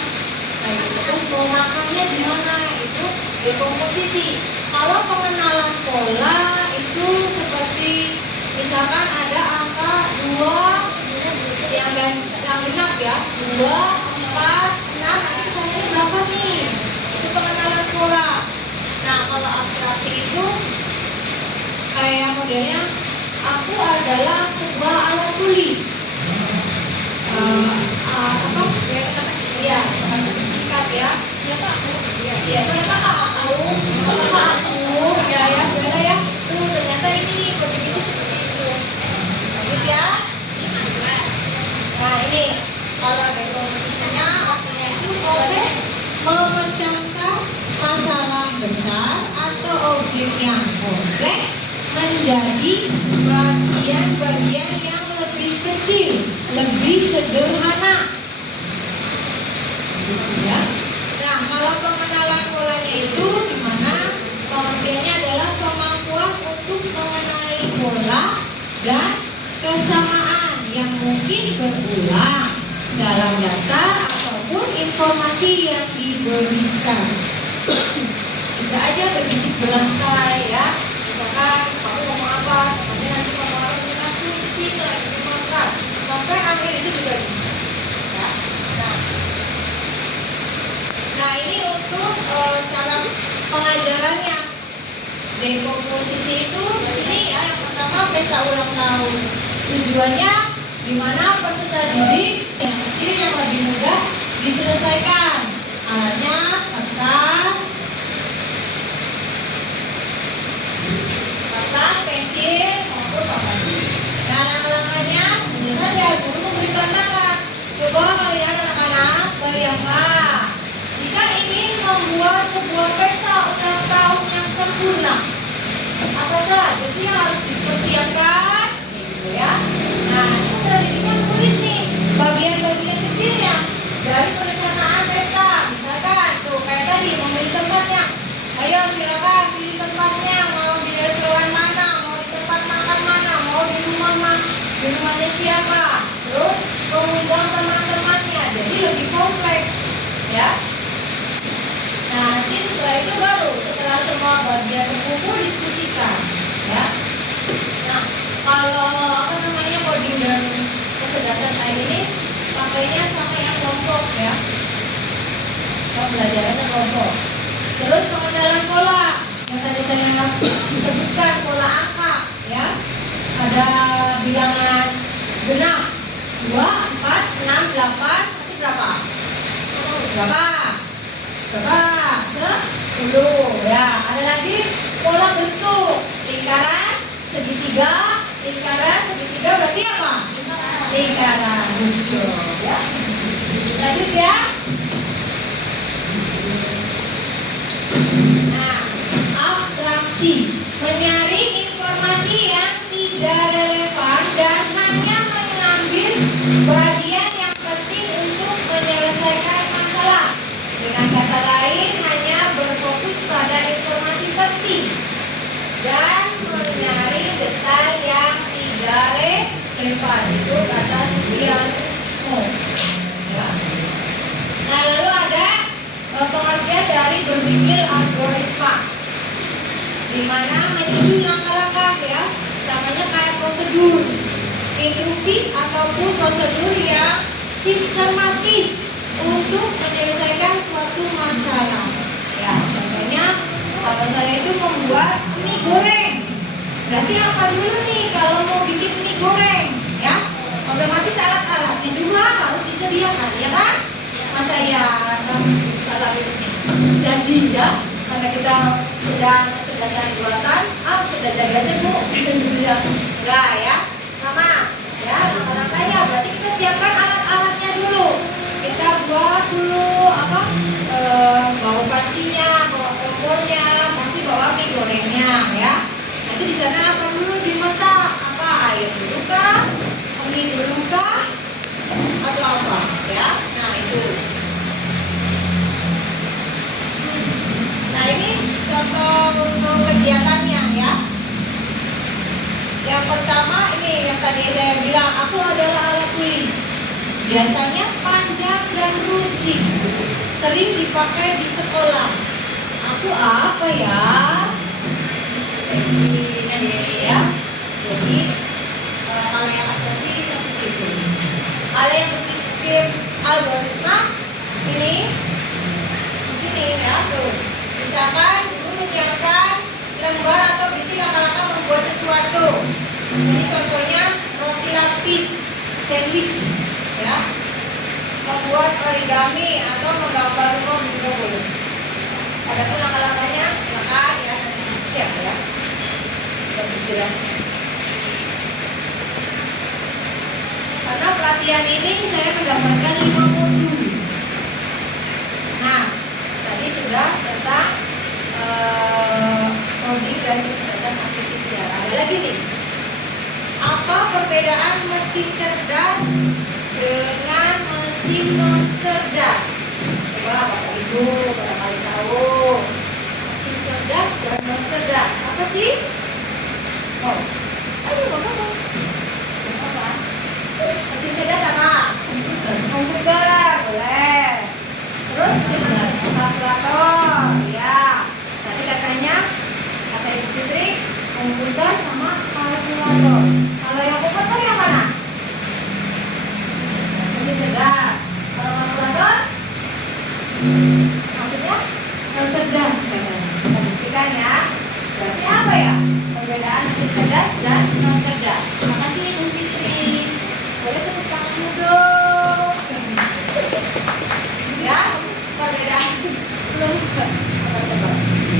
nah, terus mau makannya di mana, itu dekomposisi. Kalau pengenalan pola itu seperti misalkan ada angka 2 yang genap ya, 2, 4, 6, nanti misalnya berapa nih, itu pengenalan pola. Nah, kalau abstraksi itu kayak modelnya aku adalah sebuah alat tulis. Apa? Iya, singkat ya. Siapa aku? Iya, siapa aku? Apa aku? Ya, ya, boleh ya. Tuh, ternyata ini begitu seperti itu. Lanjut ya. Nah, ini kalau dekomposisinya artinya itu proses memecahkan masalah besar atau objek yang kompleks menjadi bagian-bagian yang lebih kecil, lebih sederhana. Ya. Nah, kalau pengenalan polanya itu di mana pengertiannya adalah kemampuan untuk mengenali pola dan kesamaan yang mungkin berulang dalam data ataupun informasi yang diberikan. Bisa aja berbisik berantai ya, misalkan kamu ngomong apa, temannya nanti ngomong apa, aku kita itu makan, sampai akhir itu juga bisa. Ya. Nah ini untuk cara pengajarannya. Dekomposisi itu ini ya, yang pertama pesta ulang tahun. Tujuannya dimana peserta didik yang kecil yang lebih mudah diselesaikan. Alatnya kertas, pensil, maupun papan. Nah, langkah-langkahnya tentu saja guru memberi tantangan. Coba kalian anak-anak bayangkan jika ingin membuat sebuah pesta ulang tahun yang sempurna, apa saja sih yang harus dipersiapkan? Gitu ya. Nah, saya dibikin tulis nih bagian-bagian kecilnya dari perencanaan pesta. Misalkan tuh kayak tadi memilih tempatnya. Ayo silakan pilih tempatnya, mau di restoran mana, mau di tempat makan mana, mau di rumah mana, di rumahnya siapa, terus mengundang teman-temannya, jadi lebih kompleks, ya. Nah nanti setelah itu baru setelah semua bagian terkumpul diskusikan, ya. Nah kalau apa namanya coding dan kecerdasan AI ini pakainya sama yang kelompok ya, pembelajaran kelompok. Terus pengenalan pola yang tadi saya sebutkan, pola angka ya. Ada bilangan genap 2, 4, 6, 8, nanti berapa? Berapa? 10 ya. Ada lagi pola bentuk lingkaran segitiga, berarti apa? Lingkaran lucu ya. Lanjut ya. Abstraksi, menyaring informasi yang tidak relevan dan hanya mengambil bagian yang penting untuk menyelesaikan masalah. Dengan kata lain, hanya berfokus pada informasi penting dan menyaring detail yang tidak relevan. Itu kata Supriyanto. Ya. Nah, lalu ada pengertian dari berpikir algoritma, di mana menyusun langkah-langkah ya, namanya kayak prosedur, instruksi ataupun prosedur yang sistematis untuk menyelesaikan suatu masalah. Ya, contohnya kalau saya itu membuat alat-alatnya juga harus disediakan, ya kan? Masa ya salah jadi ya, karena kita sedang kecerdasan buatan, sudah jadi aja bu, enggak ya, sama ya, langkah-langkahnya berarti kita siapkan alat-alatnya dulu. Kita buat dulu apa? Bawa pancinya, bawa kompornya, nanti bawa mie gorengnya ya. Nanti di sana apa dulu dimasak? Apa air dulu kah? Mie dulu kah? Atau apa ya? Nah itu. Nah ini contoh untuk kegiatannya ya. Yang pertama ini yang tadi saya bilang, aku adalah alat tulis. Biasanya panjang dan runcing, sering dipakai di sekolah. Aku apa ya? Definisinya ini ya. Jadi kalau yang akuntansi seperti itu. Ada yang berpikir algoritma ini di sini ya tuh. Misalkan guru menyiapkan lembar atau berisi langkah-langkah membuat sesuatu. Ini contohnya roti lapis, sandwich, ya. Membuat origami atau menggambar rumah juga boleh. Adapun langkah-langkahnya, maka ya nanti siap ya. Lebih jelas. Karena pelatihan ini saya menggambarkan 5 modul. Nah, tadi sudah tentang coding dan kecerdasan artifisial. Ada lagi nih. Apa perbedaan mesin cerdas dengan mesin non cerdas? Coba Bapak Ibu barangkali tahu. Mesin cerdas dan non cerdas apa sih? Oh, ayo Bapak. Apa? Mesin cerdas apa? Komputer, boleh. Terus mesin kalkulator, ya. Tadi katanya kata Ibu Fitri, komputer sama kalkulator. Kalau yang komputer yang mana? Mesin cerdas. Kalau kalkulator? Maksudnya non cerdas katanya. Kita buktikan ya. Berarti apa ya? Perbedaan mesin cerdas dan non cerdas. Makasih Ibu Fitri. Boleh tepuk tangan dulu. Ya, perbedaan belum coba.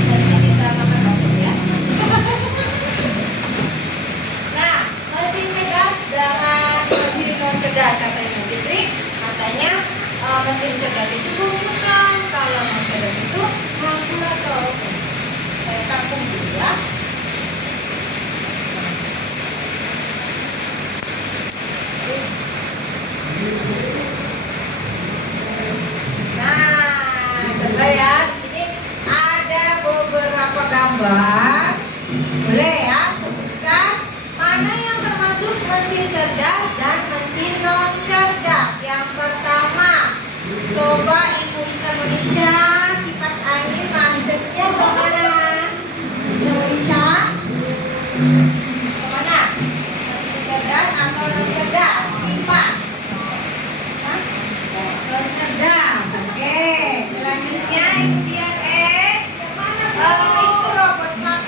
Saya kasih makan kosong ya. Nah, mesin cerdas dengan mesin non cerdas kata Ibu Fitri, katanya mesin cerdas itu komputer, kalau non cerdas itu kalkulator. Saya tampung dulu ya. Nah, sebelah ya, di sini ada beberapa gambar. Boleh ya, sebutkan mana yang termasuk mesin cerdas dan mesin non cerdas. Yang pertama, coba Ibu Ica kipas angin maksudnya kemana? Ica kemana? Mesin cerdas atau non cerdas? Kipas. Hah? Non cerdas. Oke, selanjutnya Ibu Dian S. Itu robot masak.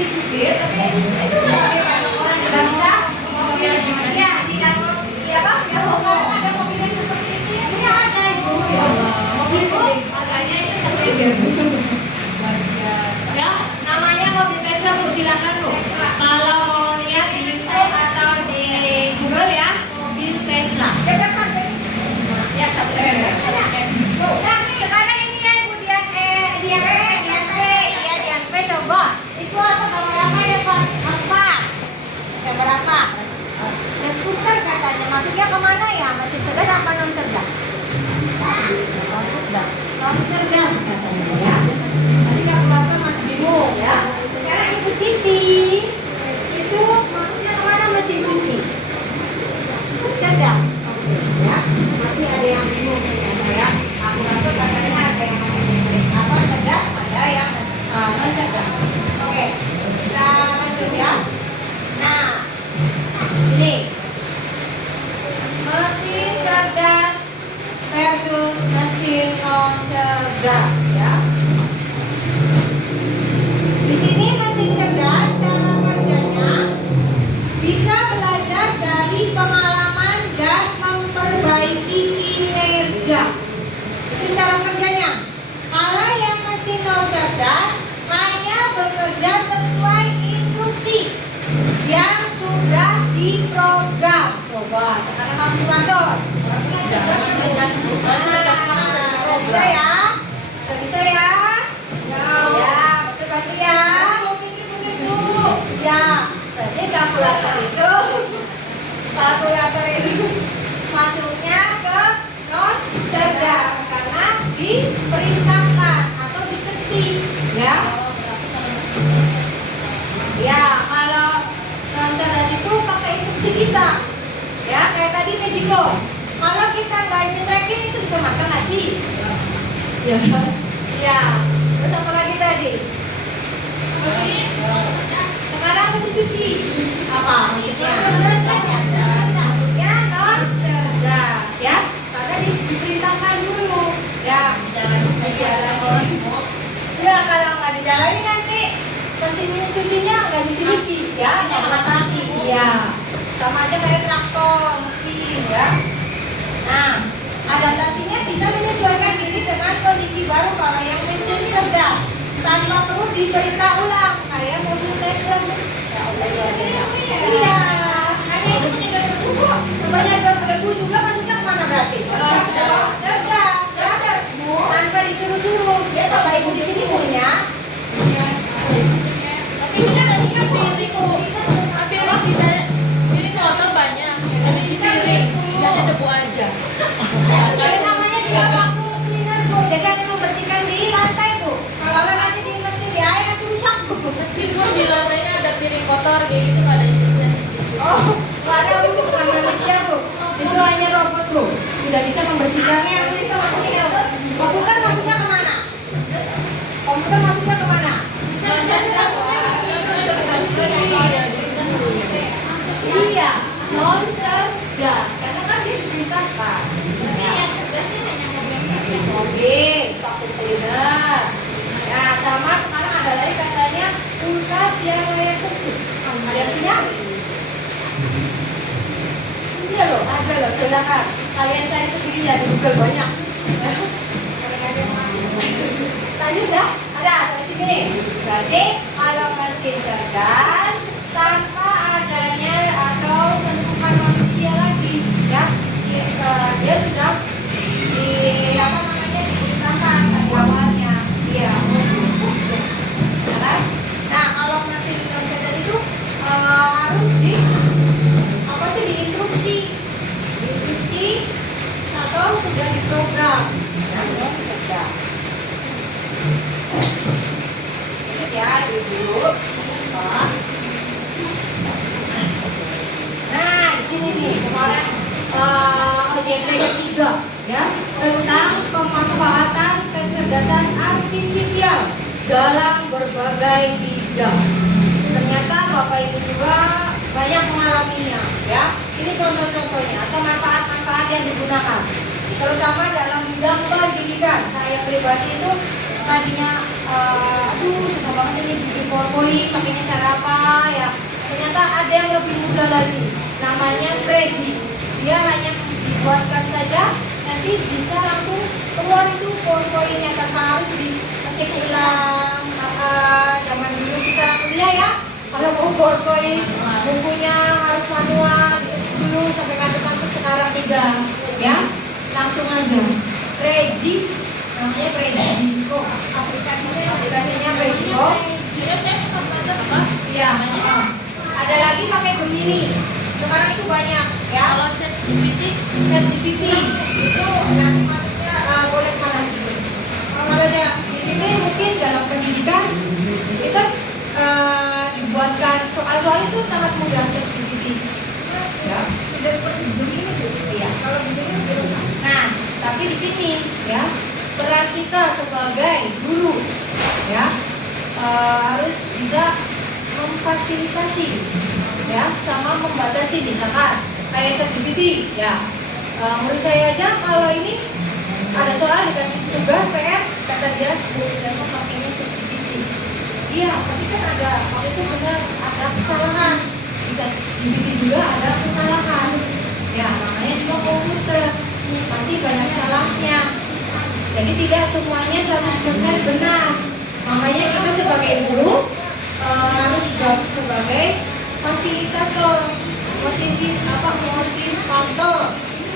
jadi supir, tapi itu sebagai banyak orang tidak bisa mobil ya tidak mau ya apa ya sekarang ada mobil yang seperti itu ya ada ibu ya mobil itu harganya itu seperti ya namanya mobil Tesla bu silakan bu kalau mau lihat di YouTube atau di Google ya mobil Tesla ya satu nah sekarang ini ya ibu Dian P coba itu apa gambar apa ya Pak? Gambar apa? Nah, skuter katanya masuknya kemana ya? Masih cerdas apa non cerdas? Non cerdas katanya ya. Tadi kalkulator masih bingung ya. Sekarang ibu Titi itu masuknya kemana mesin cuci? Cerdas. Oke ya. Masih ada yang bingung ternyata ya. Kalkulator katanya ada yang apa cerdas, ada yang non cerdas. Oke, kita lanjut ya. Nah, ini mesin cerdas versus mesin non cerdas ya. Di sini mesin cerdas cara kerjanya bisa belajar dari pengalaman dan memperbaiki kinerja. Itu cara kerjanya. Kalau yang mesin non cerdas hanya bekerja sesuai instruksi yang sudah diprogram. Coba sekarang kalkulator. Bisa ya? Bisa ya? Ya, betul ya. Ya, berarti kalkulator itu masuknya ke non cerdas karena diperintahkan atau diketik, ya. Ya, kalau non cerdas itu pakai instruksi kita, ya kayak tadi Mejiko. Kalau kita nggak nyetrekin itu bisa makan nasi. Ya, ya. Terus apa lagi tadi? Sekarang mesin cuci. Apa maksudnya? Maksudnya non cerdas, ya. Karena diperintahkan dulu, ya. Dijalan. Ya, kalau nggak dijalanin nanti mesin cucinya nggak cuci-cuci, ya. Nggak mengatasi. Ya. Sama aja kayak traktor, mesin, ya. Nah, adaptasinya bisa menyesuaikan diri dengan kondisi baru kalau yang mesin cerdas tanpa perlu dicerita ulang kayak mobil Tesla. Ya Allah, luar biasa. Iya. Sebanyak 2000 juga masuknya kemana berarti? Cerdas, ya. Tanpa disuruh-suruh. Bapak Ibu di sini punya. Tapi ini kan piring bu. Piring bisa piring kotor banyak. Tapi cuci piring biasanya debu aja. Ada namanya juga vacuum cleaner bu. Dia kan membersihkan di lantai tuh. Kalau nanti di mesin di air nanti rusak bu. Meskipun di lantainya ada piring kotor kayak gitu nggak ada jenisnya. Oh, nggak ada bu, bukan manusia bu. Itu hanya robot bu. Tidak bisa membersihkan. Komputer masuknya kemana? Komputer masuknya kemana? Iya, non cerdas. Karena kan dia diperintahkan. Mobil, vacuum cleaner. Ya, sama sekarang ada lagi katanya kulkas yang layak sejuk. Ada yang punya? Iya loh, ada loh. Silakan kalian cari sendiri ya di Google banyak. Tadi udah ada di sini nih. Berarti kalau mesin cerdas tanpa adanya atau sentuhan manusia lagi, ya dia sudah di apa namanya diperintahkan awalnya, ya. Nah kalau mesin cerdas itu harus di apa sih diinstruksi atau sudah diprogram. Ya dulu. Nah di sini nih kemarin agenda ketiga ya tentang pemanfaatan kecerdasan artifisial dalam berbagai bidang. Ternyata Bapak Ibu juga banyak mengalaminya ya. Ini contoh-contohnya atau manfaat-manfaat yang digunakan terutama dalam bidang pendidikan. Saya pribadi itu tadinya aduh susah banget ini bikin PowerPoint, pakainya cara apa ya. Ternyata ada yang lebih mudah lagi, namanya Prezi. Dia hanya dibuatkan saja, nanti bisa langsung keluar itu PowerPoint-nya tanpa harus dicek ulang. Zaman dulu kita kuliah ya, kalau mau PowerPoint bukunya harus manual dulu sampai kantuk-kantuk, sekarang tidak ya, langsung aja. Prezi, namanya Prezi. Kok aplikasinya Prezi kok? Ya. Ada lagi pakai Gemini. Sekarang itu banyak ya. Kalau ChatGPT itu nanti masuknya boleh mana sih? Kalau ChatGPT mungkin dalam pendidikan kita dibuatkan soal-soal itu sangat mudah ChatGPT. Ya. Sudah seperti begini tuh. Iya. Kalau begini belum. Nah, tapi di sini ya peran kita sebagai guru ya harus bisa memfasilitasi ya sama membatasi, misalkan kayak ChatGPT ya. Menurut saya aja kalau ini ada soal dikasih tugas PR, kata dia dan memakainya ChatGPT. Iya, tapi kan ada waktu itu benar ada kesalahan di ChatGPT juga ada kesalahan. Ya, namanya juga komputer pasti banyak salahnya. Jadi tidak semuanya 100% benar. Makanya kita sebagai guru harus sebagai fasilitator, motivator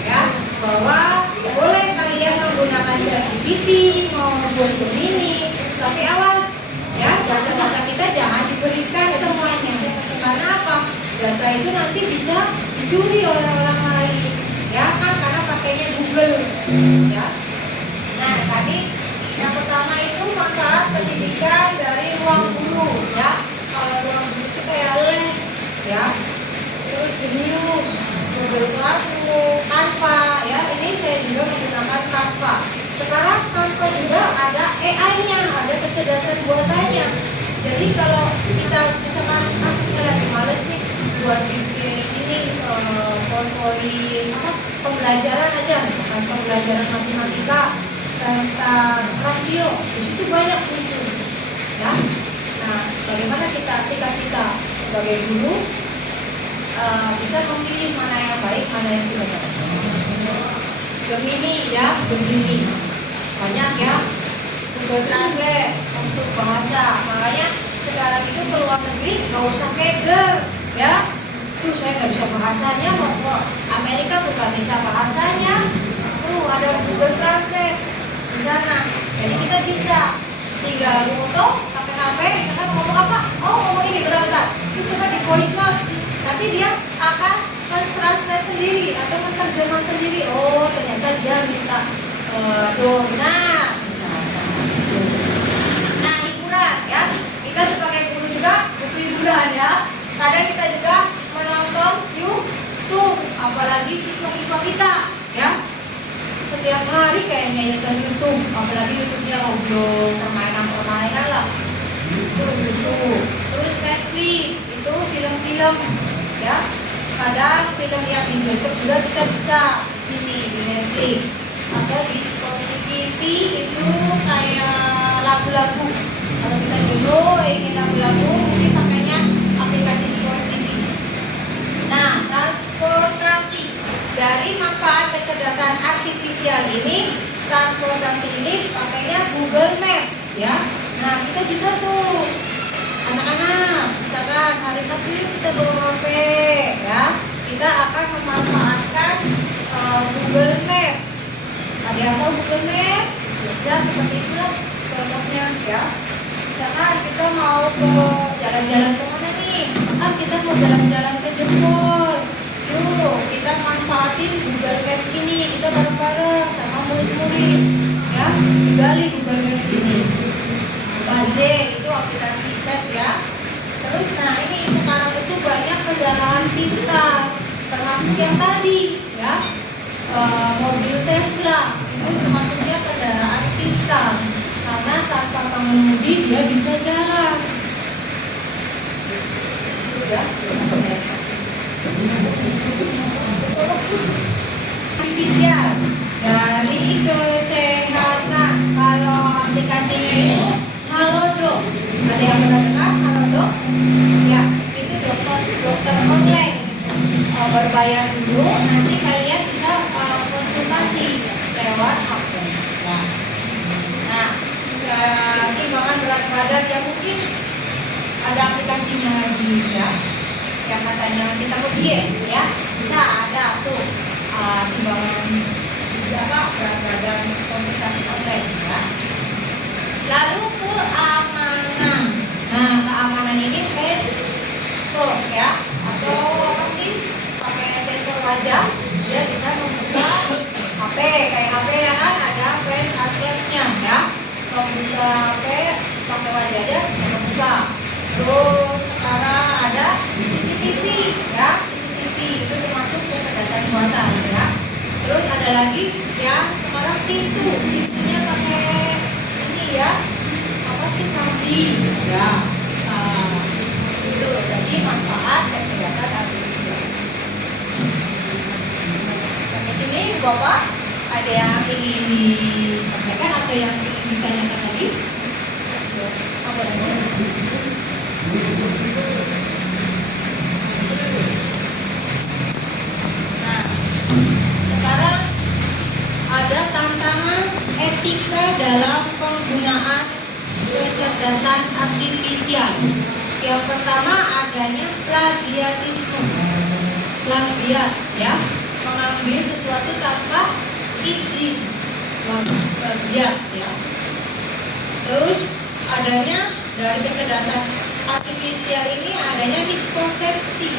ya, bahwa boleh kalian menggunakan ChatGPT maupun Gemini, tapi awas ya, data-data kita jangan diberikan semuanya. Karena apa? Data itu nanti bisa dicuri oleh orang lain ya kan, karena pakainya Google ya. Nah, tadi yang pertama itu manfaat pendidikan dari ruang guru ya. Kalau ruang guru itu kayak les ya, terus Genius, Google Classroom, Canva ya. Ini saya juga menggunakan Canva. Sekarang Canva juga ada AI-nya, ada kecerdasan buatannya. Jadi kalau kita misalkan kita lagi males nih buat bikin ini PowerPoint pembelajaran aja, misalkan pembelajaran matematika tentang rasio, di situ banyak muncul ya. Nah, bagaimana sikap kita sebagai guru bisa memilih mana yang baik, mana yang tidak baik. Gemini ya, Gemini banyak ya. Google Translate untuk bahasa, makanya sekarang itu ke luar negeri nggak usah keder ya. Saya nggak bisa bahasanya, mau ke Amerika bukan bisa bahasanya, tuh ada Google Translate di sana. Jadi kita bisa tinggal foto pakai HP, kita ngomong apa? Oh, ngomong ini bentar-bentar. Terus kita di voice notes, nanti dia akan mentranslate sendiri atau menerjemah sendiri. Oh, ternyata dia minta donat misalnya. Nah, hiburan ya. Kita sebagai guru juga butuh hiburan ya. Kadang kita juga menonton YouTube, apalagi siswa-siswa kita ya. Setiap hari kayaknya nonton YouTube, apalagi YouTube-nya ngobrol permainan lah. Itu YouTube. Terus Netflix, itu film-film ya. Kadang film yang di bioskop juga kita bisa di sini di Netflix. Atau di Spotify itu kayak lagu-lagu. Kalau kita dulu ingin lagu-lagu mungkin pakainya aplikasi Spotify. Nah, transportasi dari manfaat kecerdasan artifisial ini, transportasi ini pakainya Google Maps ya. Nah, kita bisa tuh anak-anak, misalkan hari Sabtu kita bawa HP ya, kita akan memanfaatkan Google Maps. Ada yang tahu Google Maps? Ya, seperti itulah contohnya ya. Misalkan kita mau ke jalan-jalan ke mana nih? Kita mau jalan-jalan ke Jepol. Yuk, kita manfaatin Google Maps ini, kita bareng-bareng sama murid-murid ya, digali Google Maps ini. Baze itu aplikasi chat ya. Terus nah ini sekarang itu banyak kendaraan pintar, termasuk yang tadi ya, mobil Tesla itu termasuknya kendaraan pintar karena tanpa pengemudi dia bisa jalan. Artifisial dari kesehatan, kalau aplikasinya itu Halodoc. Ada yang pernah dengar Halodoc? Ya, itu dokter online. Berbayar dulu, nanti kalian bisa konsultasi lewat HP. Nah, timbangan berat badan yang mungkin ada aplikasinya lagi ya, yang katanya kita mau diet ya, bisa ada tuh timbangan berat badan konsultasi online ya. Lalu keamanan. Nah, keamanan ini Facebook ya, atau apa sih, pakai sensor wajah, dia bisa membuka HP, kayak HP ya kan, ada face unlock-nya ya. Membuka HP pakai wajah aja bisa membuka. Terus sekarang ada CCTV ya, CCTV itu termasuk kecerdasan buatan ya. Terus ada lagi yang sekarang pintunya pakai ini ya, apa sih, Sambi ya. Itu jadi manfaat kecerdasan artifisial. Sampai sini Bapak ada yang ingin disampaikan atau yang ingin ditanyakan lagi? Apa lagi? Nah, sekarang ada tantangan etika dalam penggunaan kecerdasan artifisial. Yang pertama adanya plagiatisme, plagiat ya, mengambil sesuatu tanpa izin, plagiat ya. Terus adanya dari kecerdasan artifisial ini adanya miskonsepsi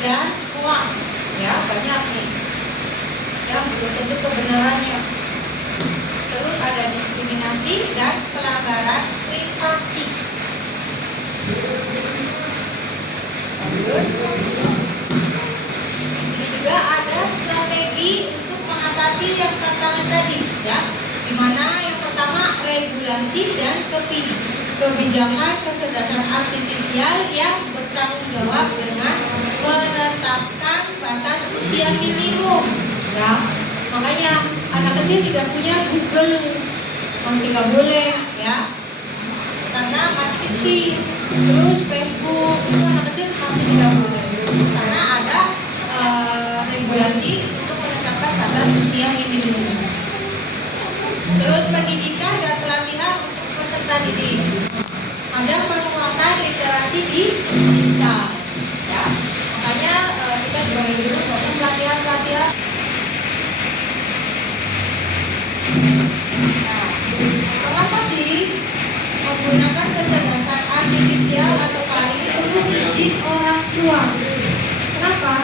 dan hoax ya, banyak nih yang belum tentu kebenarannya. Terus ada diskriminasi dan pelanggaran privasi. Ini juga ada strategi untuk mengatasi yang tantangan tadi ya, dimana yang pertama regulasi dan kebijakan kecerdasan artifisial yang bertanggung jawab dengan menetapkan batas usia minimum ya. Makanya anak kecil tidak punya Google, masih nggak boleh ya, karena masih kecil. Terus Facebook itu anak kecil masih tidak boleh, karena ada regulasi untuk menetapkan batas usia minimum. Terus pendidikan dan pelatihan untuk peserta didik, ada penguatan literasi digital ya. Makanya kita sebagai guru banyak pelatihan. Nah, mengapa sih menggunakan kecerdasan artifisial atau kali ini untuk izin orang tua? Kenapa?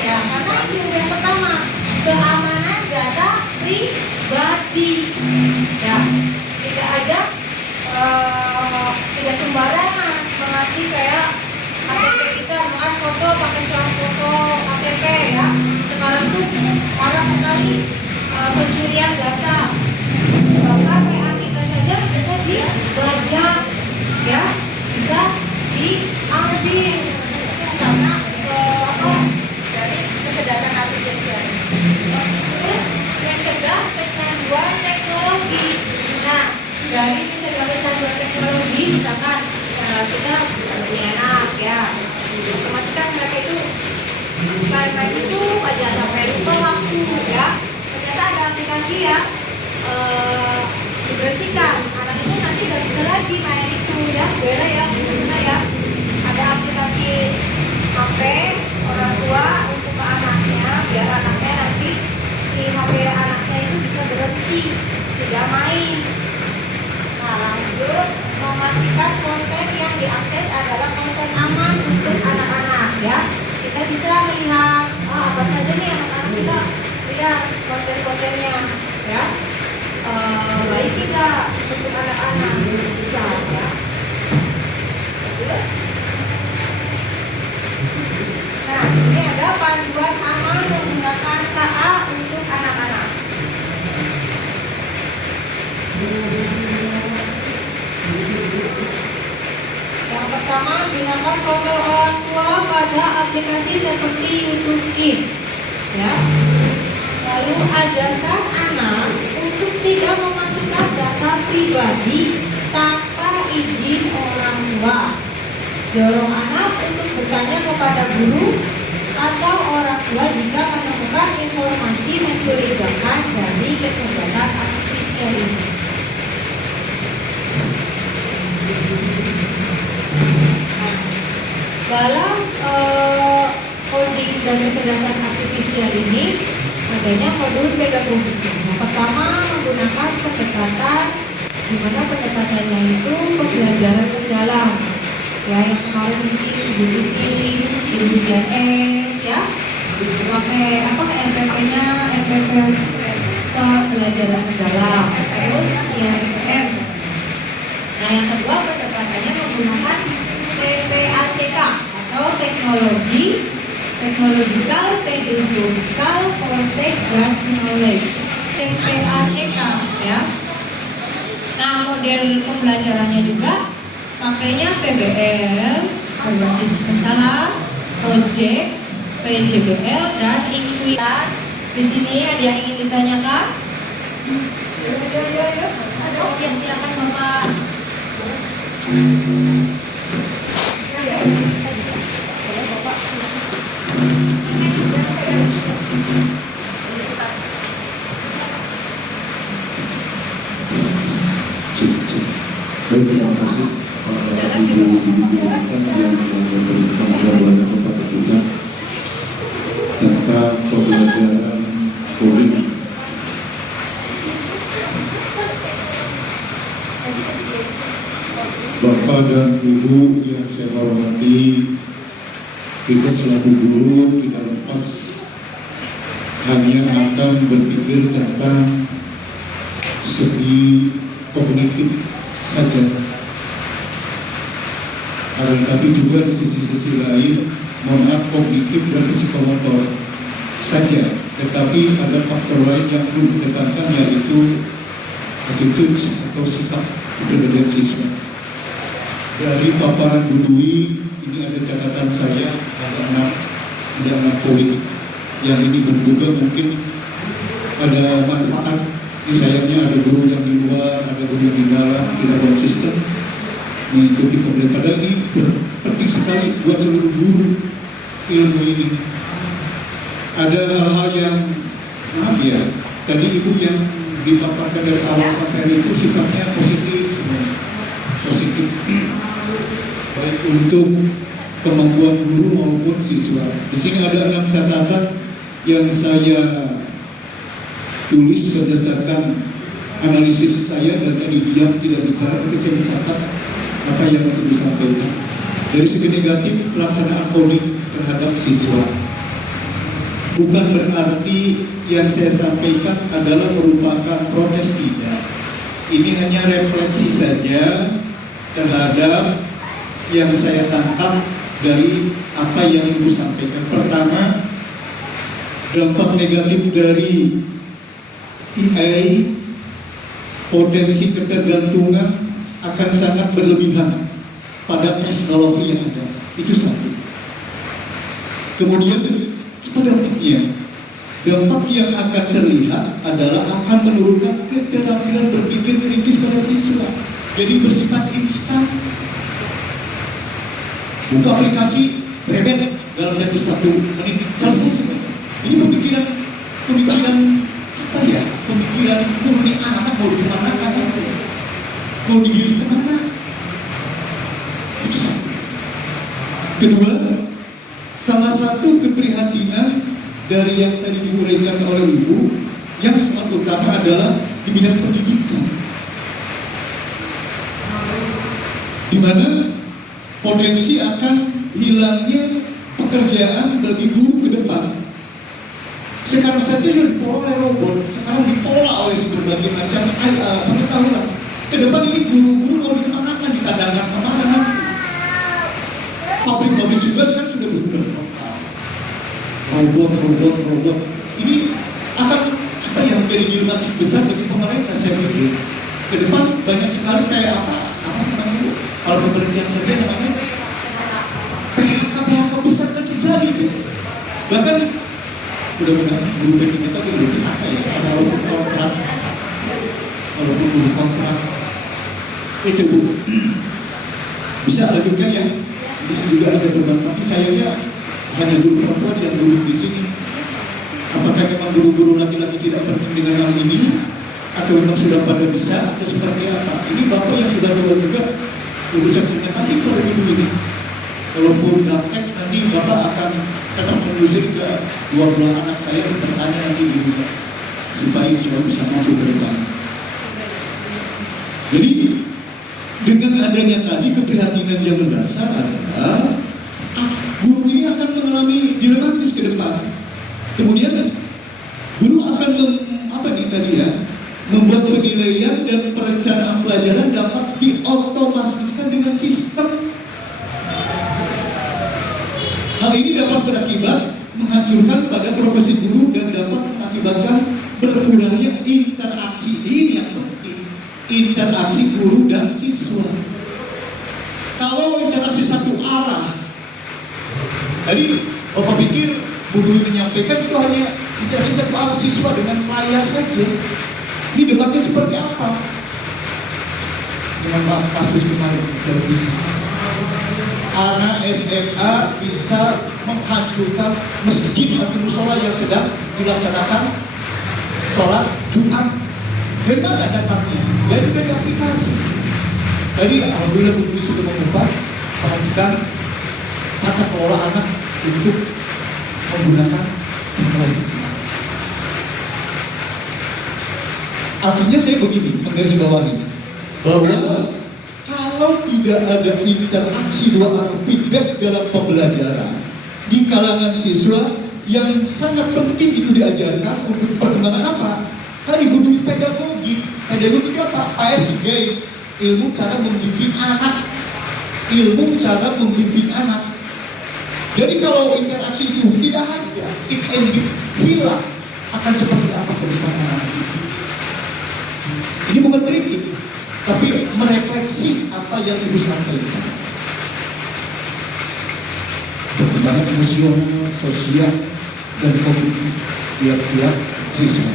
Ya, karena itu yang pertama, keamanan data pribadi. Ya, tidak ada tidak sembarangan mengasih kayak KTP kita, makan foto pakai foto KTP ya. Sekarang tuh parah sekali pencurian data. Bahkan PA kita saja bisa dibajak ya, bisa diambil karena dari kecerdasan artifisial. Terus mencegah kecanduan teknologi. Nah, dari mencegah kecanduan teknologi, misalkan kita punya anak ya, otomatis kan mereka itu main itu aja sampai lupa waktu ya. Ternyata ada aplikasi yang diberhentikan, anak itu nanti nggak bisa lagi main itu ya, beda ya, gimana ya. Ada aplikasi HP orang tua untuk ke anaknya, biar anaknya nanti si HP anaknya itu bisa berhenti, tidak main. Nah, lanjut memastikan konten yang diakses adalah konten aman untuk anak-anak ya. Kita bisa melihat apa saja nih anak-anak kita lihat konten-kontennya ya. Baik tidak untuk anak-anak bisa ya. Nah, ini ada panduan aman menggunakan KA untuk anak-anak. Yang pertama, gunakan profil orang tua pada aplikasi seperti YouTube Kids ya. Lalu ajarkan anak untuk tidak memasukkan menyimpan data pribadi tanpa izin orang tua. Dorong anak untuk bertanya kepada guru atau orang tua jika menemukan informasi mencurigakan dari kecerdasan artifisial ini. Dalam coding dan kecerdasan artifisial ini adanya modul pedagogik. Yang pertama menggunakan pendekatan, di mana pendekatannya itu pembelajaran mendalam. Ya, yang kemarin mungkin Ibu Tuti, Ibu Janes, ya, pakai apa RPP-nya, RPP pembelajaran mendalam. Terus IMM. Nah, yang kedua pendekatannya menggunakan TPACK atau teknologi Technological Pedagogical Context Based Knowledge, TPACK, ya. Nah, model pembelajarannya juga pakainya PBL, berbasis masalah, project, PJBL, dan Inquisition. Di sini ada yang ingin ditanyakan? Yo. Oke, silakan Bapak. Baik, terima kasih Ibu yang memberikan jawaban kepada kita tentang pembelajaran coding. Bapak dan Ibu yang saya hormati, kita selaku guru tidak lepas hanya akan berpikir tentang segi kognitif saja, tapi juga di sisi lain, mohon maaf, kognitif dan psikomotor saja, tetapi ada faktor lain yang perlu ditekankan, yaitu attitude atau sikap intelijentisme. Dari paparan Bu Dwi, ini ada catatan saya, ada 6 poin yang ini berduga mungkin ada manfaat. Ini sayangnya ada guru yang di luar, ada guru yang di dalam, tidak konsisten mengikuti pembelajaran. Padahal ini penting sekali buat seluruh guru ilmu ini. Ada hal-hal yang, maaf ya, tadi Ibu yang dipaparkan dari awal sampai hari itu sifatnya positif semua. Positif. Baik untuk kemampuan guru maupun siswa. Di sini ada 6 catatan yang saya tulis berdasarkan analisis saya, dan tadi diam tidak bicara, tapi saya mencatat apa yang akan disampaikan. Dari segi negatif, pelaksanaan coding terhadap siswa. Bukan berarti yang saya sampaikan adalah merupakan protes, tidak. Ini hanya refleksi saja terhadap yang saya tangkap dari apa yang Ibu sampaikan. Pertama, dampak negatif dari AI, potensi ketergantungan akan sangat berlebihan pada teknologi yang ada. Itu satu. Kemudian apa dampaknya? Dampak yang akan terlihat adalah akan menurunkan keterampilan berpikir kritis pada siswa. Jadi bersifat instan. Buka aplikasi, rebet dalam jangka 1 menit, selesai sebenarnya. Ini pemikiran apa ya? Pemikiran murni anak mau dikemanakan itu, mau digiring kemana? Itu satu. Kedua, salah satu keprihatinan dari yang tadi diuraikan oleh Ibu, yang sangat utama adalah di bidang pendidikan, di mana potensi akan hilangnya pekerjaan bagi guru ke depan. Sekarang saja yang dipola oleh robot, sekarang dipola oleh berbagai macam pengetahuan. Ke depan ini guru-guru mau dikemanakan, dikadangkan kemana nanti. Pabrik-pabrik juga sekarang sudah berubah. Robot. Ini akan apa yang menjadi dilematis besar bagi pemerintah, saya pikir. Ke depan banyak sekali kayak apa namanya, kalau pemberhentian kerja namanya PHK besar kan terjadi gitu. Bahkan mudah-mudahan guru P3K itu lebih apa ya, kalau ataupun guru kontrak. Itu Bu. Bisa lanjutkan ya? Di sini juga ada teman, tapi sayangnya hanya guru perempuan yang duduk di sini. Apakah memang guru-guru laki-laki tidak penting dengan hal ini? Atau memang sudah pada bisa? Atau seperti apa? Ini Bapak yang sudah tua juga urusan terima kasih kepada ibu ini. Walaupun gaptek, nanti Bapak akan tetap mengusik ke dua belah anak saya bertanya nanti di rumah supaya semua bisa maju ke depan. Jadi dengan adanya tadi keprihatinan yang mendasar adalah guru ini akan mengalami dilematis ke depan. Kemudian guru akan membuat penilaian dan perencanaan pelajaran dapat diotomatiskan dengan sistem. Hal ini dapat berakibat menghancurkan pada profesi guru dan dapat mengakibatkan berkurangnya interaksi. Ini yang penting, interaksi guru dan siswa. Kalau interaksi satu arah, tadi Bapak pikir guru menyampaikan itu hanya interaksi satu arah siswa dengan layar saja. Ini debatnya seperti apa? Dengan kasus kemarin televisi, anak SMA bisa menghancurkan masjid atau musola yang sedang dilaksanakan sholat Jumat. Dari mana datangnya? Dari aplikasi. Tadi alhamdulillah Bu sudah mengupas perhatikan tata kelola anak untuk menggunakan teknologi. Artinya saya begini, menggarisbawahi bahwa kalau tidak ada interaksi dua arah feedback dalam pembelajaran di kalangan siswa yang sangat penting itu diajarkan untuk perkembangan apa? Tadi butuh pedagogi. Pedagogi itu apa? PSG, ilmu cara membimbing anak. Ilmu cara membimbing anak. Jadi kalau interaksi itu tidak ada, hilang, akan seperti apa ke depan anak itu? Ini bukan kritik, tapi merefleksi apa yang Ibu sampaikan. Perkembangan emosional, sosial, dan kognitif tiap-tiap siswa.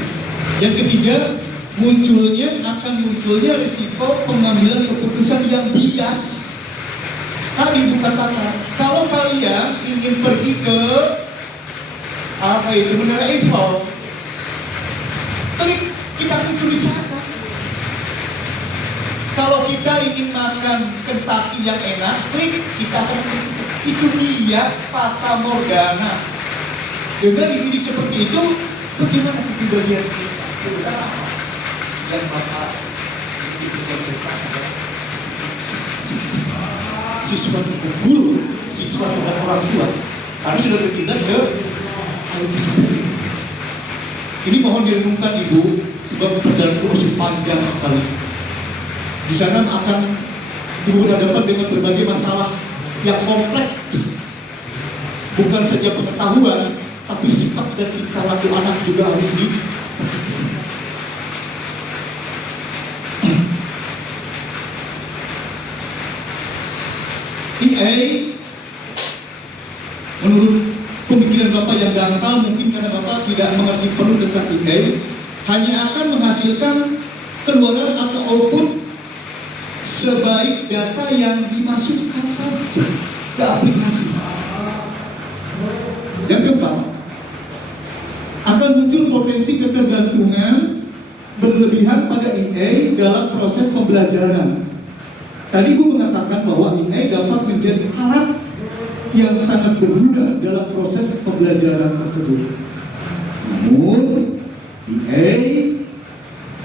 Yang ketiga, akan munculnya risiko pengambilan keputusan yang bias. Tadi Ibu katakan, kalau kalian ingin pergi ke Menara Eiffel, klik kita muncul di sana. Kalau kita ingin makan Kentucky yang enak, klik kita akan itu bias fata morgana. Dengan dididik seperti itu, bagaimana kepribadian kita? Kita apa? Yang Bapak siswa terhadap guru, siswa terhadap orang tua. Kami sudah bertindak ke hal itu seperti ini. Ini mohon direnungkan Ibu, sebab perjalanan itu masih panjang sekali. Di sana akan Ibu berhadapan dengan berbagai masalah yang kompleks. Bukan saja pengetahuan, tapi sikap dan tingkah laku anak juga harus EA, menurut pemikiran Bapak yang dangkal, mungkin karena Bapak tidak mengerti penuh tentang EA, hanya akan menghasilkan keluaran atau output sebaik data yang dimasukkan saja ke aplikasi. Yang keempat, akan muncul potensi ketergantungan berlebihan pada EA dalam proses pembelajaran. Tadi Ibu mengatakan bahwa EA dapat menjadi alat yang sangat berguna dalam proses pembelajaran tersebut. Namun, EA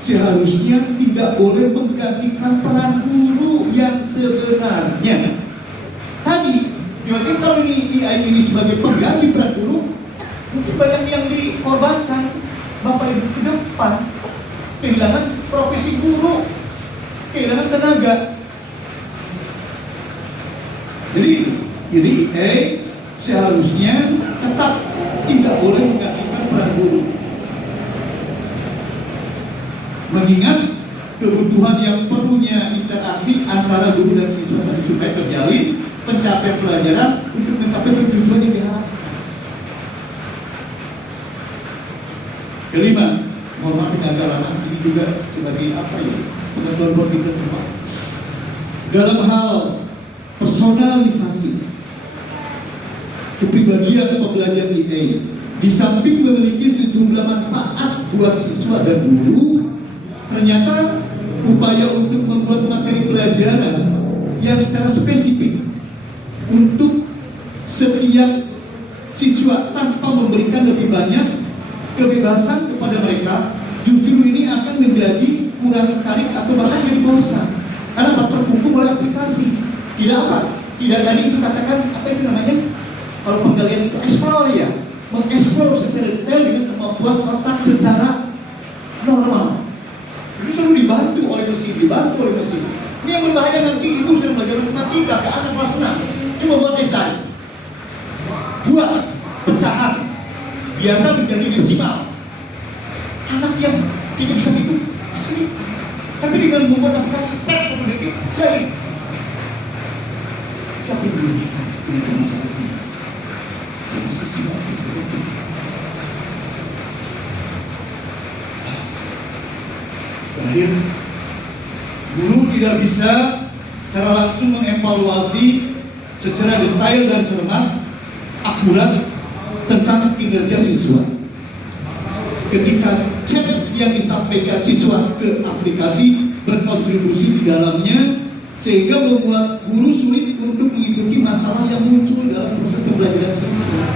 seharusnya tidak boleh menggantikan peran guru yang sebenarnya. Tadi, mungkin kalau EA ini sebagai pengganti peran guru, mungkin banyak yang dikorbankan. Bapak Ibu ke depan kehilangan profesi guru, kehilangan tenaga. Jadi EA seharusnya tetap tidak boleh menggantikan peran guru. Mengingat kebutuhan yang perlunya interaksi antara guru dan siswa tadi supaya terjalin pencapaian pelajaran untuk mencapai tujuan yang diharapkan. Kelima, mohon maaf ini agak lama, ini juga sebagai apa ya, pengetahuan buat kita semua. Dalam hal personalisasi kepribadian pembelajar EA, di samping memiliki sejumlah manfaat buat siswa dan guru, ternyata upaya untuk membuat materi pelajaran yang secara spesifik untuk setiap siswa tanpa memberikan lebih banyak kebebasan kepada mereka, justru ini akan menjadi kurang tertarik atau bahkan menjadi bosan karena terkungkung oleh aplikasi. Tidak tadi itu katakan apa itu namanya, kalau penggalian itu explore ya, mengeksplor secara detail dengan kemampuan otak secara normal. Itu selalu dibantu oleh mesin. Ini yang berbahaya nanti ibu sedang belajar matematika, ke anak kelas 6, cuma buat esai, buat pecahan, biasa menjadi desimal. Anak yang tidak bisa hitung, sulit. Tapi dengan membuat aplikasi teks satu detik, jadi siapa yang merugikan dengan masalah ini? Terakhir, guru tidak bisa secara langsung mengevaluasi secara detail dan cermat, akurat tentang kinerja siswa. Ketika chat yang disampaikan siswa ke aplikasi berkontribusi di dalamnya, sehingga membuat guru sulit untuk mengikuti masalah yang muncul dalam proses pembelajaran siswa.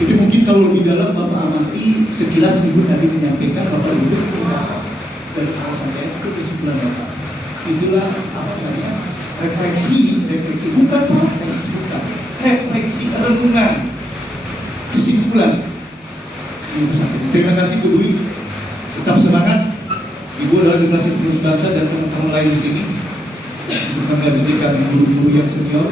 Jadi mungkin kalau lebih dalam Bapak amati sekilas Ibu tadi menyampaikan, Bapak Ibu mencatat dari awal sampai akhir kesimpulan Bapak. Itulah apa namanya, refleksi bukan protes, bukan refleksi, renungan, kesimpulan. Terima kasih Bu Dwi, tetap semangat. Ibu adalah generasi penerus bangsa dan teman-teman lain di sini untuk menghasilkan guru-guru yang senior.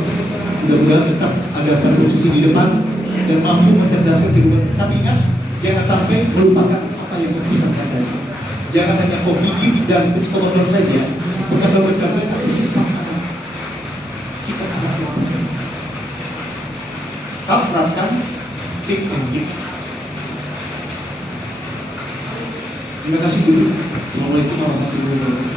Mudah-mudahan tetap ada pada posisi di depan dan mampu mencerdaskan kehidupan. Tapi ingat, jangan sampai melupakan apa yang terpisahkan tadi. Jangan hanya kognitif dan psikomotor saja, bukan berkata tapi sikap anak yang penting. Kau terapkan klik and klik. Terima kasih dulu. Assalamualaikum warahmatullahi wabarakatuh.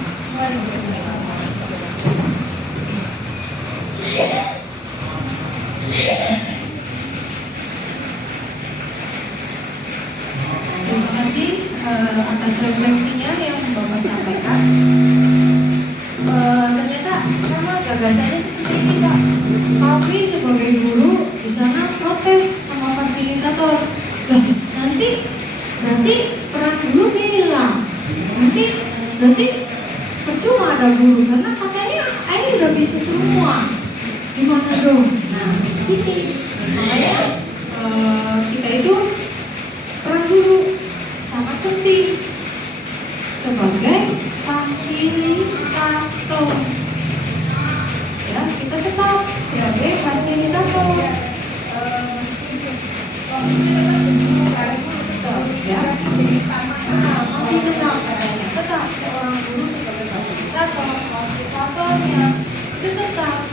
Terima kasih atas refleksinya yang Bapak sampaikan. Ternyata sama gagasannya seperti ini Pak. Tapi sebagai guru di sana protes sama fasilitator. Loh, nanti peran guru hilang. Nanti percuma ada guru karena katanya ini udah bisa semua. Gimana dong? Nah, di sini makanya kita itu peran guru sangat penting sebagai fasilitator. Ya, kita tetap sebagai fasilitator. Ya, masih tetap katanya, tetap seorang guru sebagai fasilitator, fasilitatornya itu tetap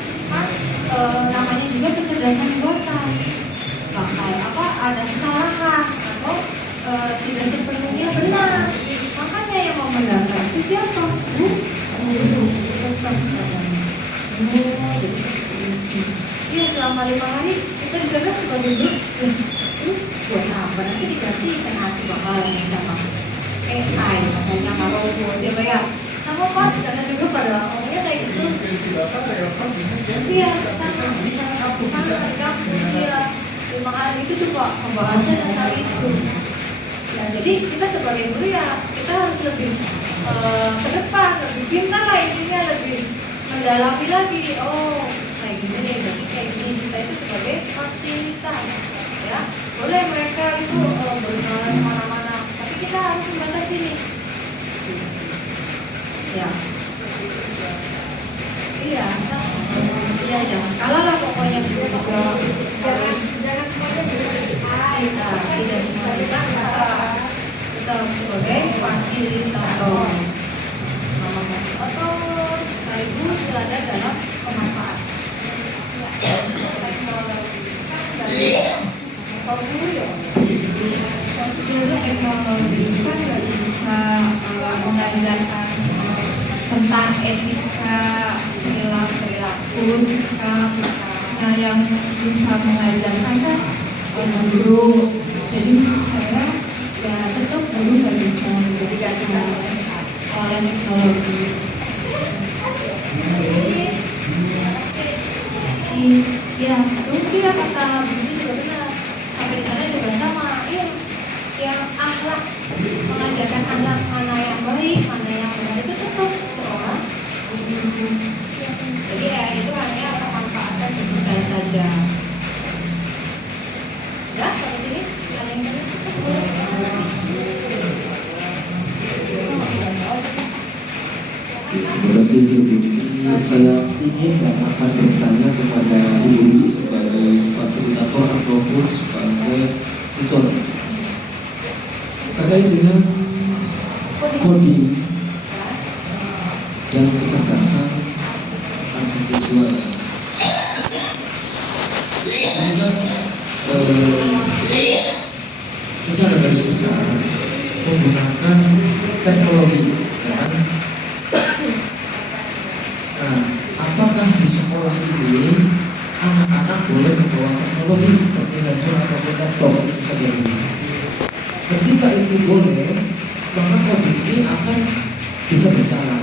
namanya juga kecerdasan buatan. Bakal ada kesalahan atau tidak sepenuhnya benar. Makanya yang membenarkan itu siapa? Guru. Tetap katanya. Iya, selama 5 hari kita disana sebagai guru. Terus buat apa? Nanti digantikan hati bakalan sama AI, misalnya sama robot, ya Pak ya. Sama Pak, di sana juga pada ngomongnya kayak gitu. Iya, sama tergabung ya. 5 hari itu tuh Pak, pembahasan tentang itu. Ya, jadi kita sebagai guru ya, kita harus lebih ke depan, lebih pintar lah intinya, lebih mendalami lagi. Oh, kayak gini nih, berarti kayak gini. Kita itu sebagai fasilitas. Ya, boleh mereka itu berjalan kemana-mana, tapi kita harus membatasi ini. Ya, iya, iya jangan kalah lah pokoknya juga harus jangan semuanya tidak semuanya kita harus sebagai fasilitator, sekaligus berada dalam pemanfaatan. Kalau dulu ya, teknologi kan nah yang bisa mengajarkan kan guru. Jadi menurut saya ya tetap guru nggak bisa digantikan oleh teknologi. Ya, itu sih ya kata Busi juga benar. Sampai di sana juga sama. Iya, yang akhlak, mengajarkan anak mana yang baik, mana yang benar itu tetap seorang guru. Jadi ya itu hanya pemanfaatan digital saja. Ya, sampai sini. Ada yang tadi? Terima kasih Ibu. Saya ingin dan akan bertanya kepada Ibu sebagai fasilitator ataupun sebagai tutor terkait dengan coding dan kecerdasan artifisial. Secara garis besar menggunakan teknologi, kan? Nah, apakah di sekolah ini anak-anak boleh membawa teknologi seperti handphone ataupun laptop itu saja? Ketika itu boleh, maka coding ini akan bisa berjalan.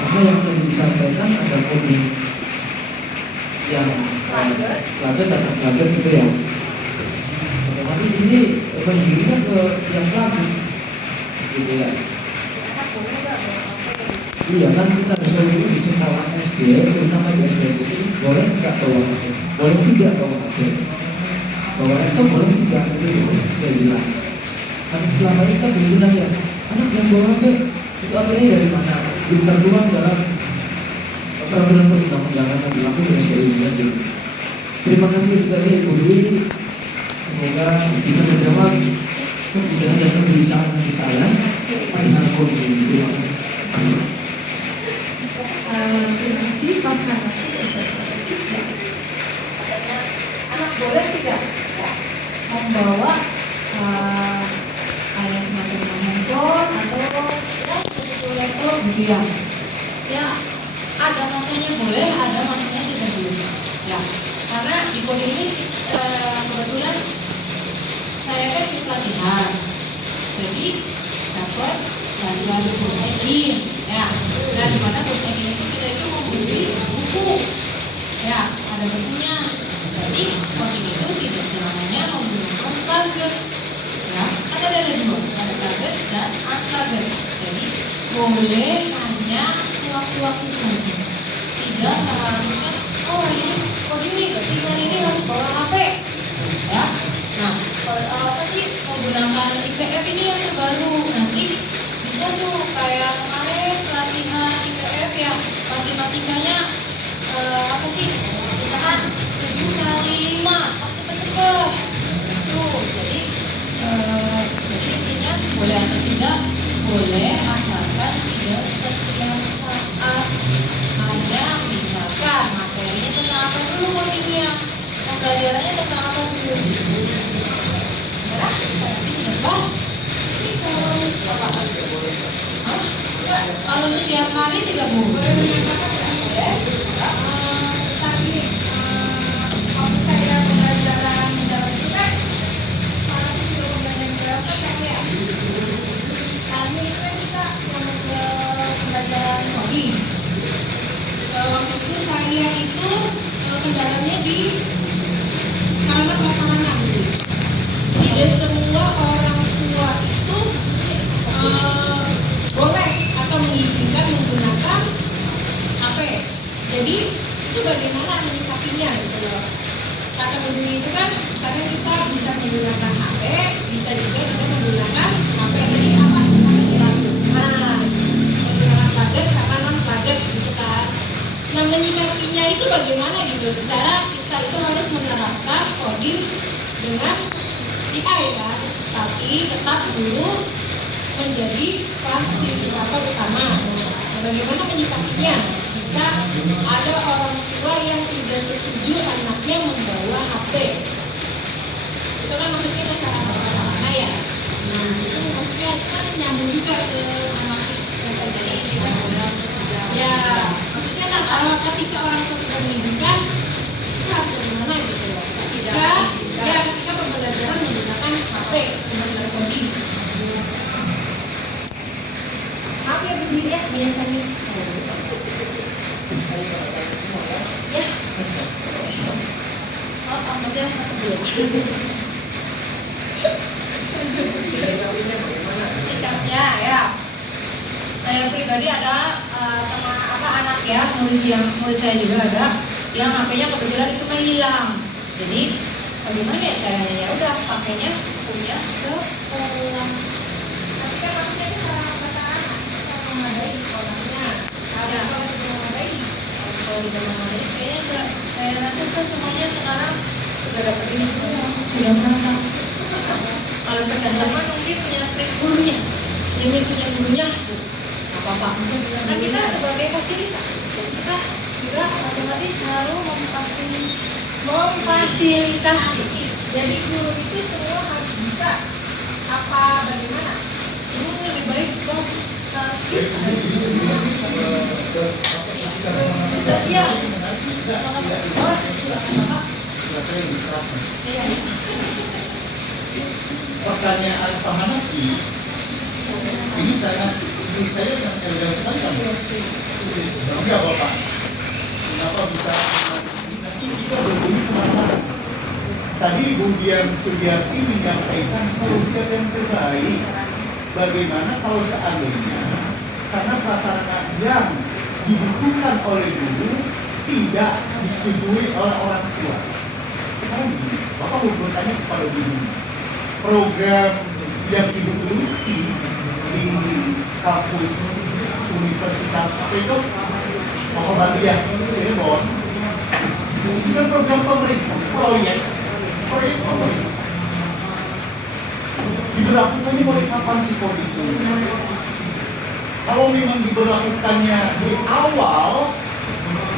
Karena yang tadi disampaikan ada coding yang laget atau laget gitu ya. Otomatis ini menggiringnya ke yang laget, gitu ya. Iya kan kita dulu di sekolah SD, terutama di SD ini boleh tidak bawa HP, boleh tidak bawa HP, bawa laptop boleh tidak, itu sudah jelas. Tapi selama ini kita belum jelas ya, anak jangan bawa HP, itu aturannya dari mana? Belum tertuang dalam peraturan perundang-undangan yang berlaku di SDI ini. Terima kasih itu saja Ibu Dwi, semoga bisa menjawab kemudian dan kegelisahan hati saya perihal coding. Terima kasih. Terima kasih Pak Hana. Anak boleh tidak membawa kayak semacam handphone atau ya sesuatu laptop gitu ya? Ya ada masanya boleh, ada masanya tidak boleh. Ya karena di pon ini kebetulan saya kan ikut pelatihan, jadi dapat bantuan bos Ekin. Ya, nah di mana bos Ekin itu kita itu membeli buku. Ya, ada bukunya. Jadi coding itu tidak selamanya menggunakan target. Ya, kan ada dua, ada target dan untarget. Jadi boleh hanya waktu-waktu saja. Tidak seharusnya oh ini coding ini berarti hari ini harus bawa HP. Ya, nah apa sih menggunakan IPF ini yang terbaru nanti bisa tuh kayak kemarin pelatihan IPF ya matematikanya apa sih misalkan 7 kali 5 cepet-cepet tuh jadi intinya boleh atau tidak boleh asalkan tidak setiap saat hanya misalkan materinya tentang apa dulu codingnya pembelajarannya tentang apa dulu tapi sudah pas kalau setiap hari tidak boleh. Tadi waktu saya pembelajaran dalam itu kan kalau suruh pembelajaran berapa kan ya? Kami itu kan kita yang pembelajaran coding. Waktu itu saya itu kendalanya di karena prasarana gitu. Tidak semua orang tua itu boleh atau mengizinkan menggunakan HP. Jadi itu bagaimana menyikapinya gitu loh. Kata begini itu kan kadang kita bisa menggunakan HP, bisa juga kita menggunakan HP ini apa? Nah, menggunakan target sama non target gitu kan. Nah menyikapinya itu bagaimana gitu? Secara kita itu harus menerapkan coding dengan AI kan, tapi tetap dulu menjadi fasilitator utama. Nah, bagaimana menyikapinya jika ada orang tua yang tidak setuju anaknya membawa HP? Itu kan maksudnya cara bagaimana ya? Nah itu maksudnya kan nyambung juga ke anak yang tadi kita ya maksudnya kan ketika orang tua tidak mengizinkan, kita harus bagaimana gitu loh. Ketika pembelajaran menggunakan HP, benar-benar coding. Maaf ya berdiri ya, biasanya. Ya. Oh, takutnya dulu. Sikapnya ya. Saya pribadi ada anak ya, murid saya juga ada yang HP-nya kebetulan itu menghilang. Jadi bagaimana ya caranya? Ya udah pakainya punya sekolah. Tapi kan maksudnya itu cara memadai sekolahnya. Kalau sekolah tidak memadai, kalau tidak memadai, kayaknya saya rasa kan semuanya sekarang sudah dapat ini semua, sudah merata. Kalau kedalaman mungkin punya trik gurunya, jadi punya gurunya. Apa kan kita sebagai fasilitas kita juga otomatis harus memfasilitasi. Jadi guru itu semua harus bisa apa bagaimana ini lebih baik bagus harus bisa. Ya Pertanyaan Pak Hanafi ini saya sangat elegan sekali kan? Enggak Bapak, kenapa bisa nanti kita berbunyi kemana-mana? Tadi Bu Dian Suryati menyampaikan solusi yang terbaik. Bagaimana kalau seandainya karena prasarana yang dibutuhkan oleh guru tidak disetujui oleh orang tua? Sekarang gini, Bapak mau bertanya kepada guru, program yang digeluti di kampus Universitas itu Muhammadiyah Cirebon itu kan program pemerintah, proyek pemerintah. Diberlakukannya mulai kapan sih kok itu? Kalau memang diberlakukannya di awal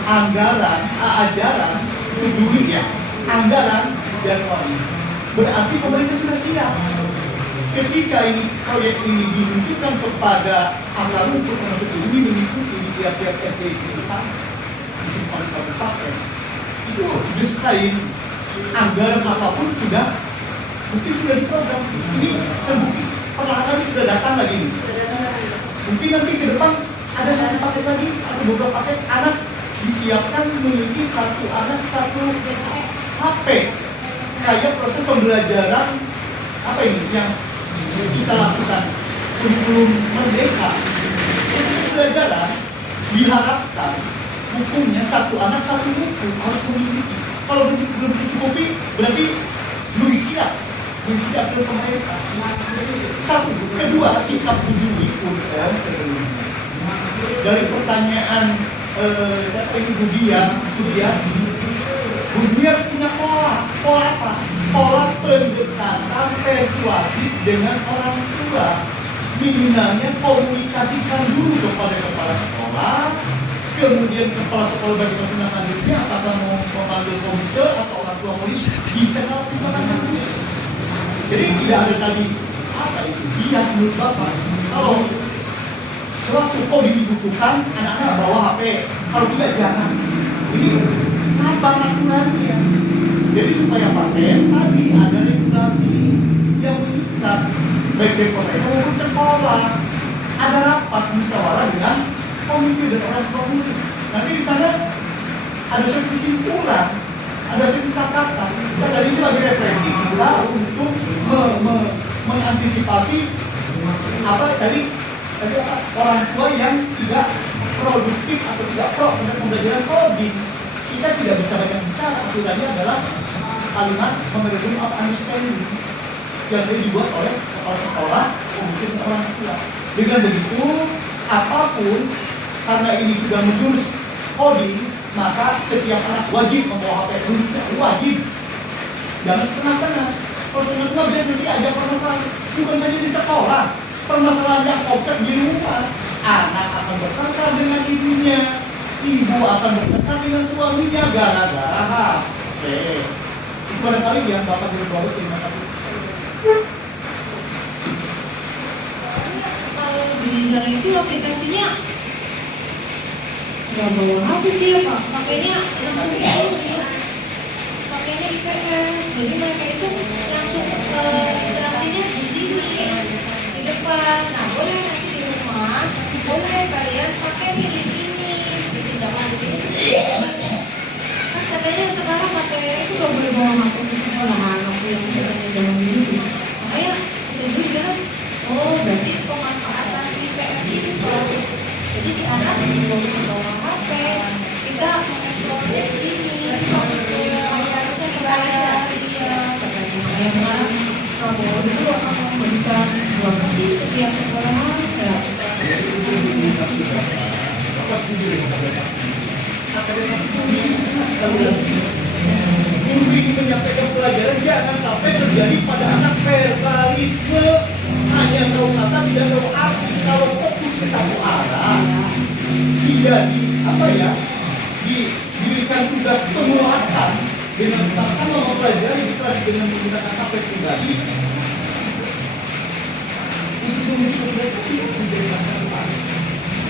anggaran ajaran Juli ya, anggaran Januari, berarti pemerintah sudah siap. Ketika ini proyek ini dimimpikan kepada akar rumput ini mengikuti di tiap-tiap SD itu itu desain anggaran apapun sudah mungkin sudah diprogram. Ini terbukti perlahan sudah datang lagi. Mungkin nanti ke depan ada satu paket lagi atau beberapa paket anak disiapkan memiliki satu anak satu HP. Kayak proses pembelajaran apa ini yang kita lakukan kurikulum merdeka. Proses pembelajaran diharapkan bukunya satu anak satu buku harus memiliki. Kalau belum dicukupi berarti belum siap ke pemerintah. Satu, kedua sikap peduli dari pertanyaan ini Budian punya pola apa? Pola pendekatan persuasif dengan orang tua. Minimalnya komunikasikan dulu kepada kepala sekolah, kemudian kepala sekolah bagaimana menanggapinya, apakah mau memanggil komite atau orang tua polisi bisa melakukan itu. Jadi tidak ada tadi apa itu bias menurut Bapak. Kalau sewaktu kode dibutuhkan anak-anak bawa HP, kalau tidak jangan. Ini apa aturannya? Jadi supaya pakai tadi ada regulasi yang mengikat baik dari pemerintah maupun sekolah. Ada rapat musyawarah dengan komite dan orang tua murid. Nanti di sana ada suatu kesimpulan, ada suatu catatan. Kita dari itu lagi referensi kita untuk mengantisipasi apa tadi orang tua yang tidak produktif atau tidak pro dengan pembelajaran coding. Kita tidak bisa banyak bicara. Aturannya adalah kalimat memberitahu apa understanding yang dibuat oleh kepala sekolah, mungkin orang tua. Dengan begitu, apapun karena ini sudah menjurus coding, maka setiap anak wajib membawa HP wajib. Jangan setengah-setengah. Kalau setengah-setengah bisa nanti ada permasalahan. Bukan saja di sekolah, permasalahan yang kompleks di rumah. Anak akan bertengkar dengan ibunya, ibu akan bertengkar dengan suaminya gara-gara HP. Itu barangkali yang Bapak Direktur terima kasih. Kalau di sana itu aplikasinya nggak bawa hapus dia Pak, pakainya langsung pakainya IPS. Jadi mereka itu langsung interaksinya di sini, di depan. Nah boleh nanti di rumah, boleh kalian pakai nih di sini, ditindakan di sini. Kan katanya sekarang pakai itu nggak boleh bawa HP ke sekolahan, aku yang katanya jangan begitu. Makanya kita juga oh berarti pemanfaatan IPS itu jadi si anak boleh bawa HP, kita mengeksplor dari sini, harusnya bayar dia katanya. Makanya sekarang Prabowo itu akan memberikan berapa sih setiap sekolah ya. Guru ingin menyampaikan pelajaran jangan sampai terjadi pada anak verbalisme, hanya tahu kata tidak tahu arti. Kalau fokus ke satu arah, tidak diberikan tugas penguatan dengan sama mempelajari bukan dengan menggunakan HP pribadi. Untuk menuju mereka tidak menjadi masalah.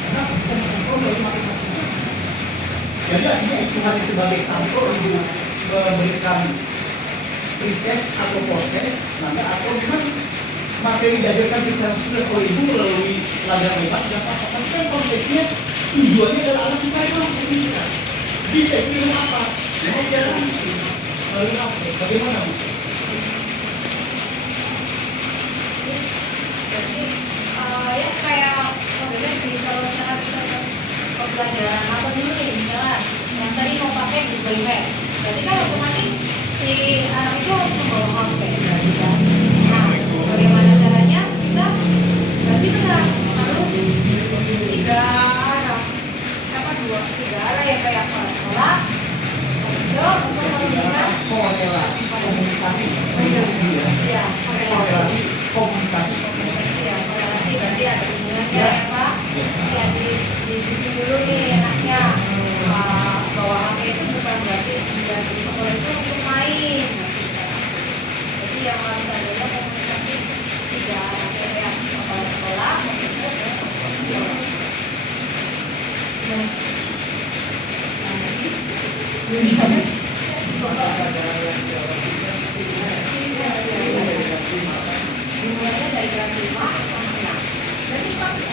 Karena kontrol dari matematika. Jadi artinya itu hanya sebagai sampel untuk memberikan pretest atau proses, maka atau memang materi diajarkan secara singkat oleh ibu melalui pelajaran bebas dan apa. Tapi kan konteksnya tujuannya adalah anak kita itu pendidikan. Bisa ilmu apa? Mengajaran melalui apa? Bagaimana bu? Jadi ya kayak modelnya sih kalau misalkan kita pembelajaran apa dulu nih misalnya yang tadi mau pakai Google Map, berarti kan otomatis si anak itu harus membawa HP berarti kan. Nah bagaimana caranya kita berarti benar harus tiga arah tiga arah ya kayak sekolah itu untuk memberikan Komunikasi. ya Komunikasi. ya korelasi berarti ada hubungannya ya Pak. Ya di dulu nih enaknya bawa HP itu bukan berarti di sekolah itu untuk main. Jadi yang harus ada komunikasi tiga arah kayak sekolah dimulainya dari kelas 5 sampai 6. Berarti pas ya?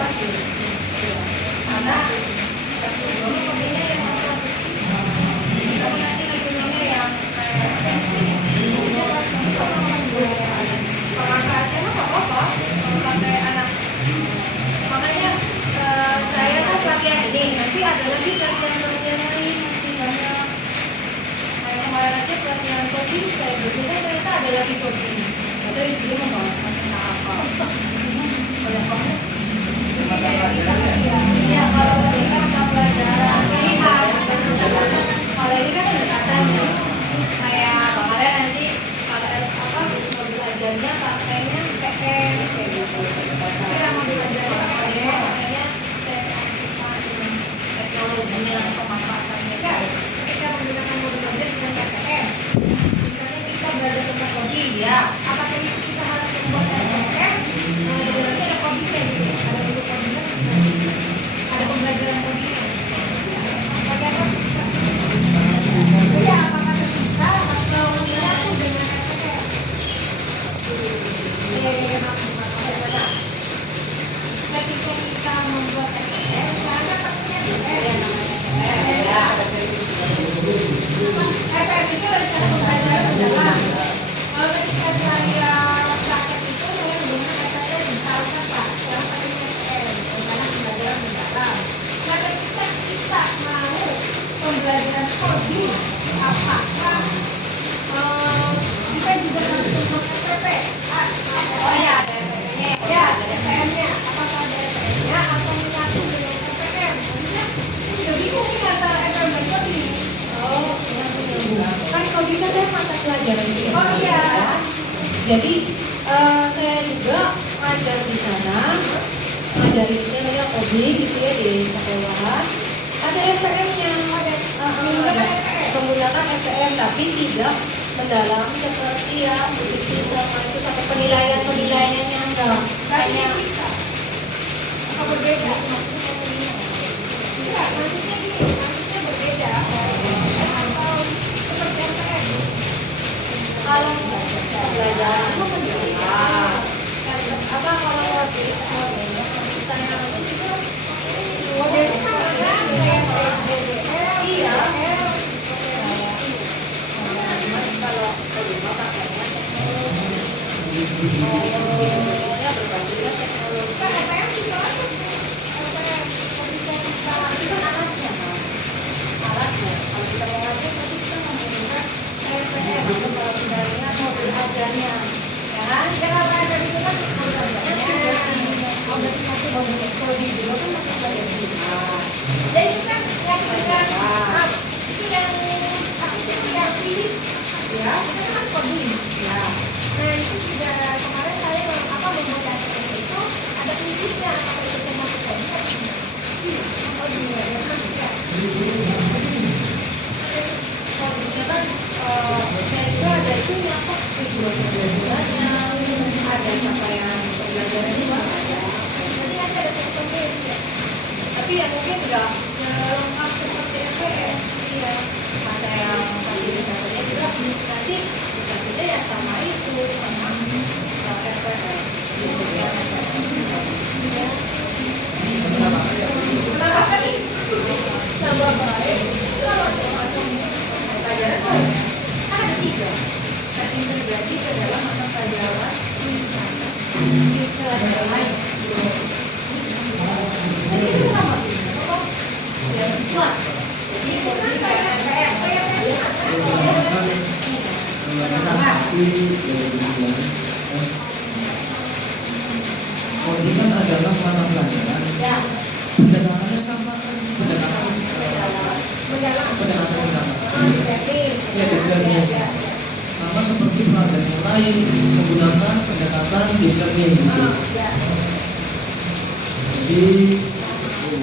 Pas ya? Karena kelas 2 mobilnya yang otomatis. Kamu nanti naik yang pemanfaatnya mah apa-apa kalau pakai anak. Makanya saya kan pelatihan ini, nanti ada lagi pelatihan lain masih banyak. Kayak kemarin aja pelatihan coding, saya berpikir ternyata ada lagi coding. Atau dia membahas tentang apa? Banyak banget. Ya kalau tadi kan ada pelajaran pilihan. Kalau ini kan ada katanya. Kayak kemarin nanti apa mau belajarnya pakainya PM kayak gitu. Tapi yang mau belajarnya pakainya teknologinya pemanfaatannya kan. Ketika menggunakan modul belajar bisa PM. Misalnya kita belajar tentang coding ya. Apakah kita harus membuat PM? Berarti ada codingnya gitu. Ada bentuk codingnya. Ada pembelajaran codingnya. Bagaimana? Ya, apakah bisa atau menyatu dengan SPM? Ketika kita membuat SPM, karena pakai SPM ya, SPM itu rencana pembelajaran mendalam. Kalau ketika saya praktek itu, saya menggunakan SPM misalkan Pak, yang tadinya SPM, rencana pembelajaran mendalam. Nah, ketika kita mau pembelajaran coding, apakah kita juga harus membuat SPP? Oh ya, ada SPP-nya. Ya, ada SPM-nya. Apakah ada SPM-nya atau menyatu dengan SPM? Maksudnya, udah bingung nih antara SPM dan coding. Oh, kan coding kan saya mata pelajaran gitu. Oh iya. Jadi saya juga ngajar di sana, ngajarin namanya coding gitu ya di sekolahan. Ada SPM-nya, menggunakan SPM tapi tidak mendalam seperti yang begitu sama itu sampai penilaiannya enggak hanya Apa berbeda? ya tujuan pembelajarannya, ada capaian pembelajaran juga ada. Jadi ada seperti itu. Tapi ya mungkin nggak selengkap seperti FPR. Iya, masa yang tadi misalnya juga nanti bisa kita ya sama itu sama FPR. Kenapa tadi? Tambah baik. Pelajaran kan ada 3. Terintegrasi ke dalam mata pelajaran di pelajaran lain. Jadi itu sama. Ya kuat. Jadi bukan kayak Kode kan adalah mata pelajaran. ya Pendekatannya sama kan, pendekatan ya deep sama seperti pelajaran yang lain menggunakan pendekatan deep learning gitu. Jadi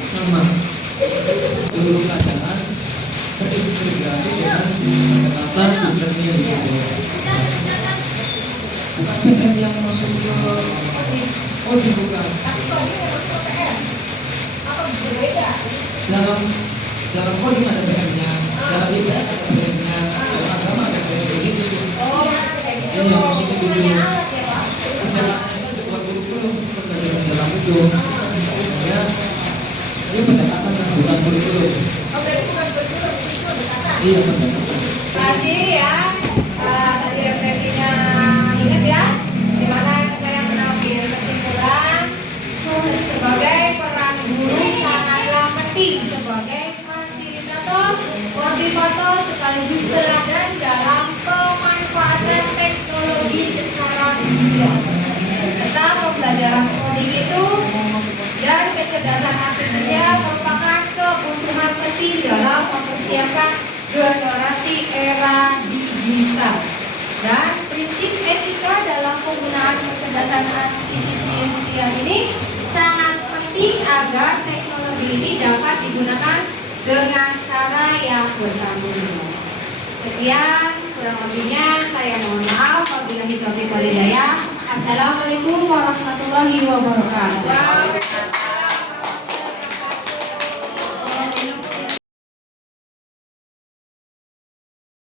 sama seluruh pelajaran terintegrasi dengan pendekatan deep learning gitu. Bukan PM yang masuk ke bukan. Dalam coding ada PM-nya, dalam IPS ada PM-nya, dalam agama ada PM-nya gitu sih. Ini yang maksudnya dulu. Pendekatannya saja bukan kurikulum, pembelajaran dalam itu. Ya, ini pendekatan yang bukan kurikulum. Iya pendekatan. Terima kasih ya. Tadi refleksinya ingat ya, dimana saya mengambil kesimpulan sebagai peran guru sangatlah penting sebagai fasilitator, motivator sekaligus teladan dalam pemanfaatan teknologi secara bijak. Serta pembelajaran coding itu dan kecerdasan artifisial merupakan kebutuhan penting dalam mempersiapkan generasi era digital. Dan prinsip etika dalam penggunaan kecerdasan artifisial ini sangat penting agar teknologi ini dapat digunakan dengan cara yang bertanggung jawab. Sekian, kurang lebihnya saya mohon maaf. Wabillahi taufiq wal hidayah. Assalamualaikum warahmatullahi wabarakatuh.